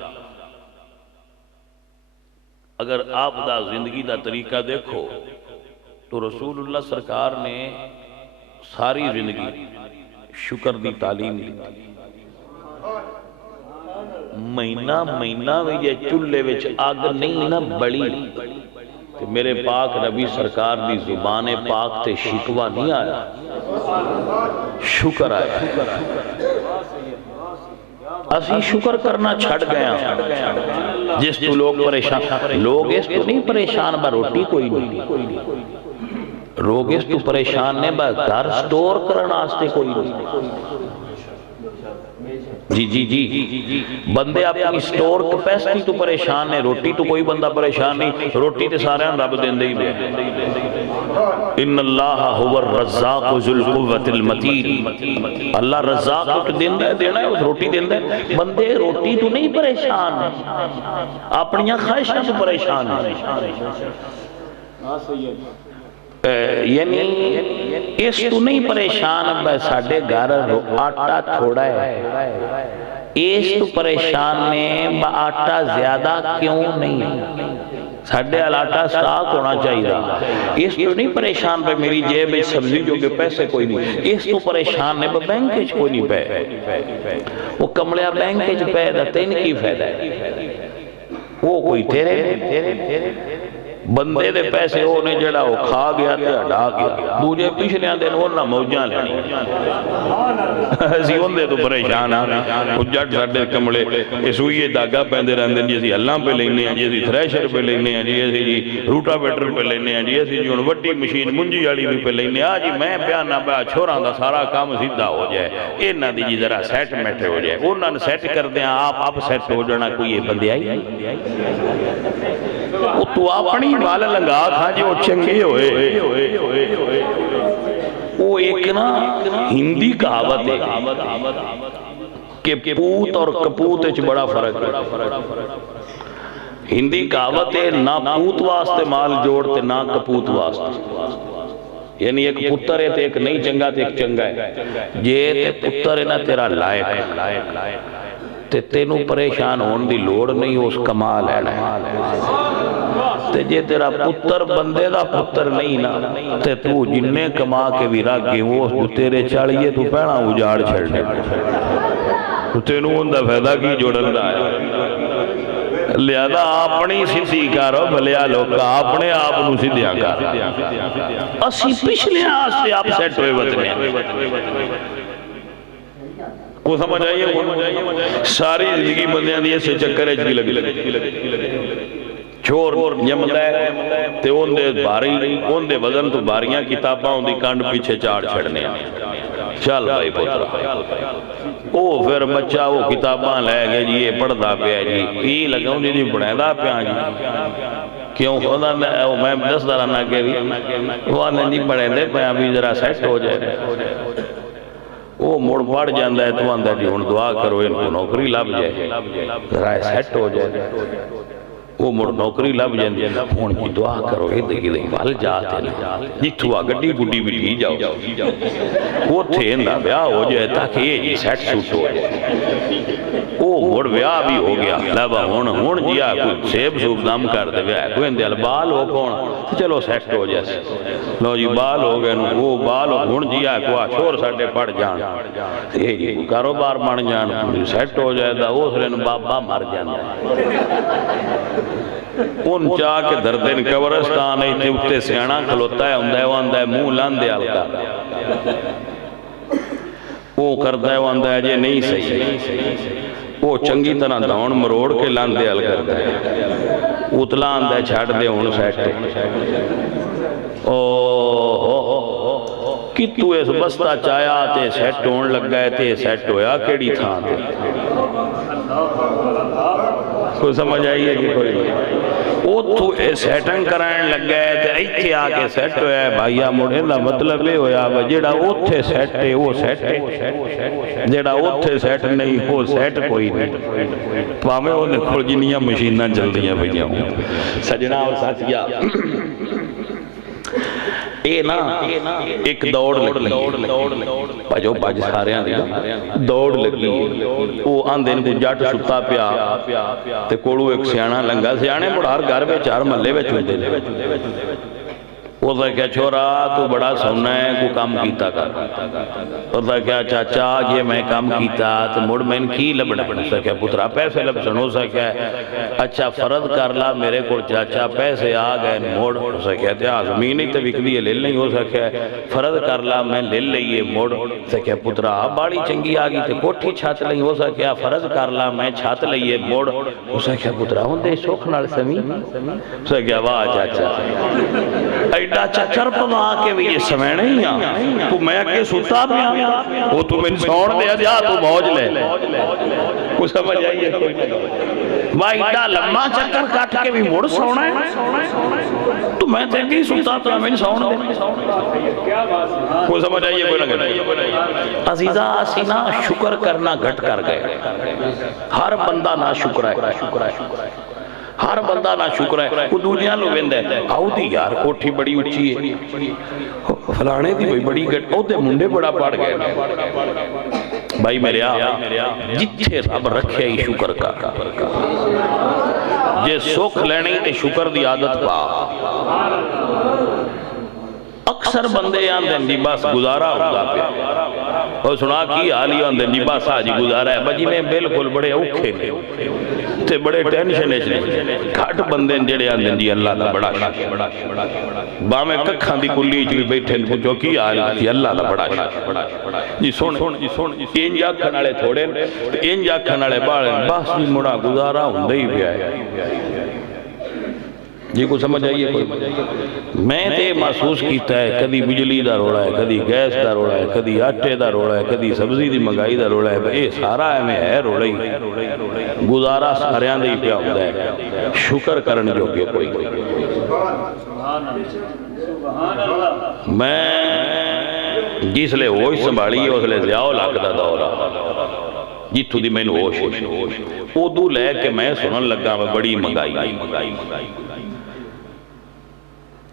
اگر آپ دا زندگی دا طریقہ دیکھو تو رسول اللہ سرکار نے ساری زندگی شکر دی تعلیم دی. مہینہ میں یہ چلے وچ آگ نہیں نہ بڑی کہ میرے پاک نبی سرکار دی زبان پاک تے شکوہ نہیں آیا شکر آیا. اسی شکر کرنا چھڑ گیا جس تو لوگ پریشان لوگ اس تو نہیں پریشان با روٹی کوئی نہیں لوگ اس تو پریشان نے با گھر سٹور کرنا آستے کوئی نہیں. جی بندے اپنی سٹور کپیسٹی تو پریشان ہے روٹی تو کوئی بندہ پریشان نہیں روٹی تے سارے رب دیندے ہی دے. ان اللہ هو الرزاق ذو القوۃ المتین اللہ رزاق تو دینا ہے اس روٹی دینا ہے. بندے روٹی تو نہیں پریشان اپنی خواہشاں تو پریشان ہیں. یعنی اس تو نہیں پریشان ساڑھے گھر آٹا تھوڑا ہے اس تو پریشان نے آٹا زیادہ کیوں نہیں ساڑھے آٹا سٹاک ہونا چاہیے. اس تو نہیں پریشان پہ میری جیب سبزی جو کہ پیسے کوئی نہیں اس تو پریشان نے بینک کوئی نہیں پہ وہ کمڑیا بینک پہ تین کی فائدہ ہے وہ کوئی تیرے بندے دے پیسے وہ نے جڑا وہ کھا گیا تے ہٹا گیا دوجے پچھلے دن وہ نہ موجاں لینی اسی ہوندے تو پریشان ہاں جٹ ساڈے کملے اس ہوئی داگا پیندے رہندے جی اسی ہلاں پہ لینے ہیں جی اسی تھریشر پہ لینے ہیں جی اسی جی روٹا ویٹر پہ لینے ہیں جی اسی جی ہن وڈی مشین منجی والی بھی پہ لینے آ جی میں پیانا پیا چھوراں دا سارا کام سیدھا ہو جائے انہاں دی جی ذرا سیٹ میٹ ہو جائے انہاں نے سیٹ کر دیں آپ سیٹ ہو جانا کوئی بندے آئی تو اپنی والا لنگا تھا جی وہ چنگے ہوئے وہ ایک نا ہندی کہاوت ہے کہ پوت اور کپوت اچھ بڑا فرق ہے. ہندی کہاوت ہے نہ پوت واسطے مال جوڑتے نہ کپوت واسطے یعنی ایک پتر ہے تے ایک نہیں چنگا تے ایک چنگا ہے یہ تے پتر ہے نا تیرا لائق ہے تے تینوں پریشان ہون دی لوڑ نہیں اس کمال ہے تے جے تیرا پتر بندے دا پتر نہیں نا تے تو جننے کما کے بھی رکھ گئے وہ جو تیرے چاڑیے تو پہنا اجاڑ چھڑنے تو تینوں ان دا فیدہ کی جوڑن دا ہے لہذا اپنی سیدھی کارو بھلیا لوگا اپنے آپ نو سیدھیاں کارو اسی پچھلے آستے آپ سیٹ ہوئے وطنے کو سمجھ آئیے ساری زندگی بندیاں دیئے سے چکر ہے جی لگی چور جمدا ہے تے اندے باری اندے وزن تو باریاں کتاباں اندی کنڈ پیچھے چاڑ چھڑنے چل بھائی پترا او پھر بچہ وہ کتاباں لے گئے جی یہ پڑھدا پیا جی یہ لگاؤں جی بڑھائدہ پیا جی کیوں خدا میں دس دارانا کے بھی وہ آنے نہیں بڑھائدے پیا بھی ذرا سیٹ ہو جائے وہ مڑ پڑ جاندہ ہے تو آندہ جی ہن دعا کرو ان کو نوکری لب جائے ذرا سیٹ ہو جائے وہ مڑ نوکری لب جاندی ہن جی دعا کرو یہ دگی دگی وال جاتے نا جتھوا گڈی گڈی بھی جاؤ وہ تھے اندہ بیاہ ہو جائے تاکہ یہ جی سیٹ سوٹ ہو جائے وہ مڑ بیاہ بھی ہو گیا لبا ہون جیا کوئی سیب سوپ دم کر دے بیاہ کوئی اندیال بال ہو کون چلو سیٹ ہو جائے لو جی بال ہو گئے وہ بال ہون جیا کوئی شور ساٹے پڑ جان یہ جی کاروبار بن جان سیٹ ہو جائے دا وہ سرین بابا مر جانا ان چاہ کے دردن قبرستان ایتے اتے سیانا کھلوتا ہے اندہ ہے منہ لاندے آلکا وہ کرتا ہے اندہ ہے جے نہیں صحیح وہ چنگی طرح دھون مروڑ کے لاندے آل کرتا ہے اتلا اندہ ہے چھاٹ دے ہون سیٹے کتو اس بستہ چایا تے سیٹ ہون لگ گئے تے سیٹ ہویا کیڑی تھا تے کوئی سمجھ آئیے کہ کوئی نہیں وہ تو سیٹنگ کرائن لگ گئے تے ایتھے آکے سیٹ ہویا ہے بھائیہ موڑے دا مطلب ہے ہویا جیڑا اوتھے سیٹ ہے وہ سیٹ ہے جیڑا اوتھے سیٹ نہیں وہ سیٹ کوئی نہیں پامے وہ کھڑ جنیاں مشینہ چل دیا بھائیہ ہوں سجنہ اور ساتھیا اے نا ایک دوڑ لگی پجو پج سارے آن دیگا دوڑ لگی وہ آن دین کو جاٹ ستا پیا تے کوڑو ایک سیانہ لنگا سیانے بڑھار گھر میں چار ملے میں چھوٹے لے وہ تھا کیا چھوڑا تو بڑا سننا ہے کو کام کیتا کر وہ تھا کیا چاچا یہ میں کام کیتا تو مڑ میں ان کی لبڑا سکیا پترا پیسے لب سنو سکیا اچھا فرض کر لا میرے کو چاچا پیسے آگئے موڑ ہو سکیا تھے آزمینی تو بکلی لے نہیں ہو سکیا فرض کر لا میں لے لئیے موڑ سکیا پترا باڑی چنگی آگی تھے کوٹھی چھات نہیں ہو سکیا فرض کر لا میں چھات لئیے موڑ ہو سکیا پترا ہوں دے سوکھنال سمی سکیا واہ چاچا ایڈا چچر پا کے بھی یہ سمے نہیں آ تو میں اکے ستا پیا وہ تو من سوڑ دیا دیا تو موج لے کو سمجھ آئیے وہ ایڈا لمحہ چکر کٹ کے بھی مڑ سونا ہے تو میں تے کی ستا پیا من سوڑ دے کو سمجھ آئیے کوئی لگے عزیزہ آسینا شکر کرنا گھٹ کر گئے ہر بندہ نا شکر ہے ہر بندہ نا شکر ہے وہ دنیا لو ویندہ ہے آؤ دی یار کوٹھی بڑی اچھی ہے فلانے دی بڑی گھٹ آؤ دے منڈے بڑا پاڑ گئے بھائی میرے جتھے رب رکھے ہی شکر کا جے سوکھ لینے تے شکر دی عادت پا اکثر بندے آندھیں جی بس گزارا ہوگا پہ اور سنا کی حالی آندھیں جی بس آجی گزارا ہے بجی میں بالکل بڑے اوکھے تے بڑے ٹینشن ہے کھٹ بندے جڑے آندھیں جی اللہ دا بڑا شاہ بامے ککھاں دی کلی چلی بیٹھے جو کی حالی اللہ دا بڑا شاہ جی سن این جا کھنالے تھوڑے این جا کھنالے باڑے بس جی مڑا گزارا ہوندہ ہی بھی آئے جی کو سمجھ آئیے کوئی میں تے محسوس کیتا ہے کدی بجلی دا روڑا ہے کدی گیس دا روڑا ہے کدی آٹے دا روڑا ہے کدی سبزی دی مگائی دا روڑا ہے اے سارا ہے میں ہے روڑا ہی گزارا ساریاں دے ہی پیا ہوتا ہے شکر کرن جو کہ کوئی میں جس لے ہوش سنبھالی ہے اس لے زیاؤ لاکھ دا دورا جتھو دی میں نے ہوش او دو لے کے میں سنن لگا میں بڑی مگائی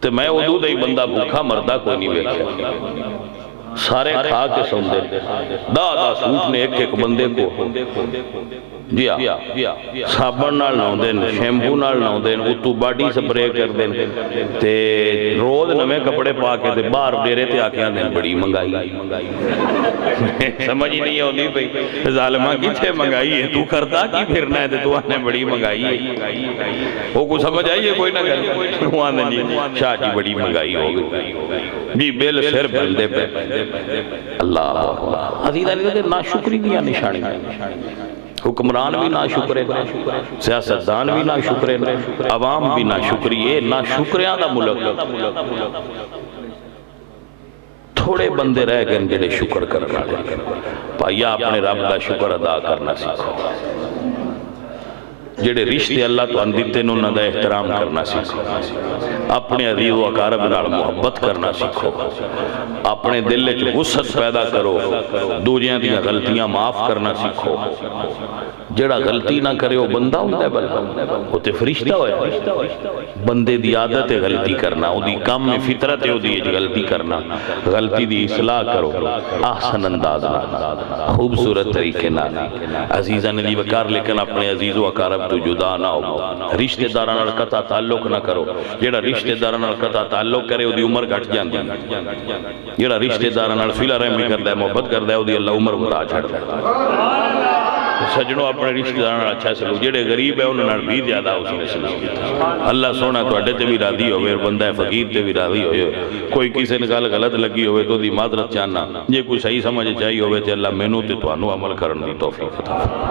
تو میں ادو دے بندہ بھوکا مردہ کوئی نہیں بیٹھا سارے کھا کے سمجھے دا سوٹ نے ایک بندے کو جیا صابن نال ناؤ دین شیمپو نال ناؤ دین اتو باڈی سپرے کر دین تے روز نمے کپڑے پا کے تے باہر ڈیرے تے آکیاں دین بڑی منگائی سمجھ ہی نہیں ہوتی بھئی ظالمہ کی تھے منگائی ہے تو کرتا کی پھرنا ہے تے تو آنے بڑی منگائی ہے وہ کو سمجھ آئیے کوئی نہ کر وہ آنے نہیں شاہ جی بڑی منگائی ہوگی بھی بیل سر بندے پہ اللہ عزیزہ نہیں نا شکری دیا نشانی حکمران بھی نہ شکرے سیاستدان بھی نہ شکرے عوام بھی نہ شکریے نہ شکریاں دا ملک تھوڑے بندے رہ گئے جڑے شکر کرنا پائیا اپنے رب دا شکر ادا کرنا سیکھو جڑے رشتے اللہ تو اندیتے نے انہوں دا احترام کرنا سیکھو اپنے عزیز و اقارب نال محبت کرنا سیکھو اپنے دل وچ وسعت پیدا کرو دوجیاں دیاں غلطیاں معاف کرنا سیکھو جڑا غلطی نہ کرے وہ بندہ ہوتا ہے بلکہ وہ تے فرشتہ ہویا بندے دی عادت ہے غلطی کرنا وہ دی کام میں فطرت ہے وہ دی غلطی کرنا غلطی دی اصلاح کرو احسن انداز نہ خوبصورت طریقے نہ عزیزہ نے دی وکار لیکن اپنے عزیز و اقارب تو جدا نہ ہو رشتہ داراں نال قطع تعلق نہ کرو جڑا رشتہ داراں نال قطع تعلق کرے وہ دی عمر گھٹ جاندی جڑا رشتہ داراں نال صلہ رحمی کردا ہے محبت کردا ہے وہ دی اللہ عمر بڑھا چھڑدا ہے سجنوں اپنے رشتہ داراں نال اچھا سلوک جڑے غریب ہے انہاں نال بھی زیادہ اس نے سلوک اللہ سونا تواڈے تے بھی راضی ہوئے اور بندہ فقیر تے بھی راضی ہوئے کوئی کسی نے گل غلط لگی ہوئے تو دی معذرت چاہنا جے کوئی صحیح سمجھ چاہیے ہوئے تے اللہ مینوں تے تانوں عمل کرن دی توفیق عطا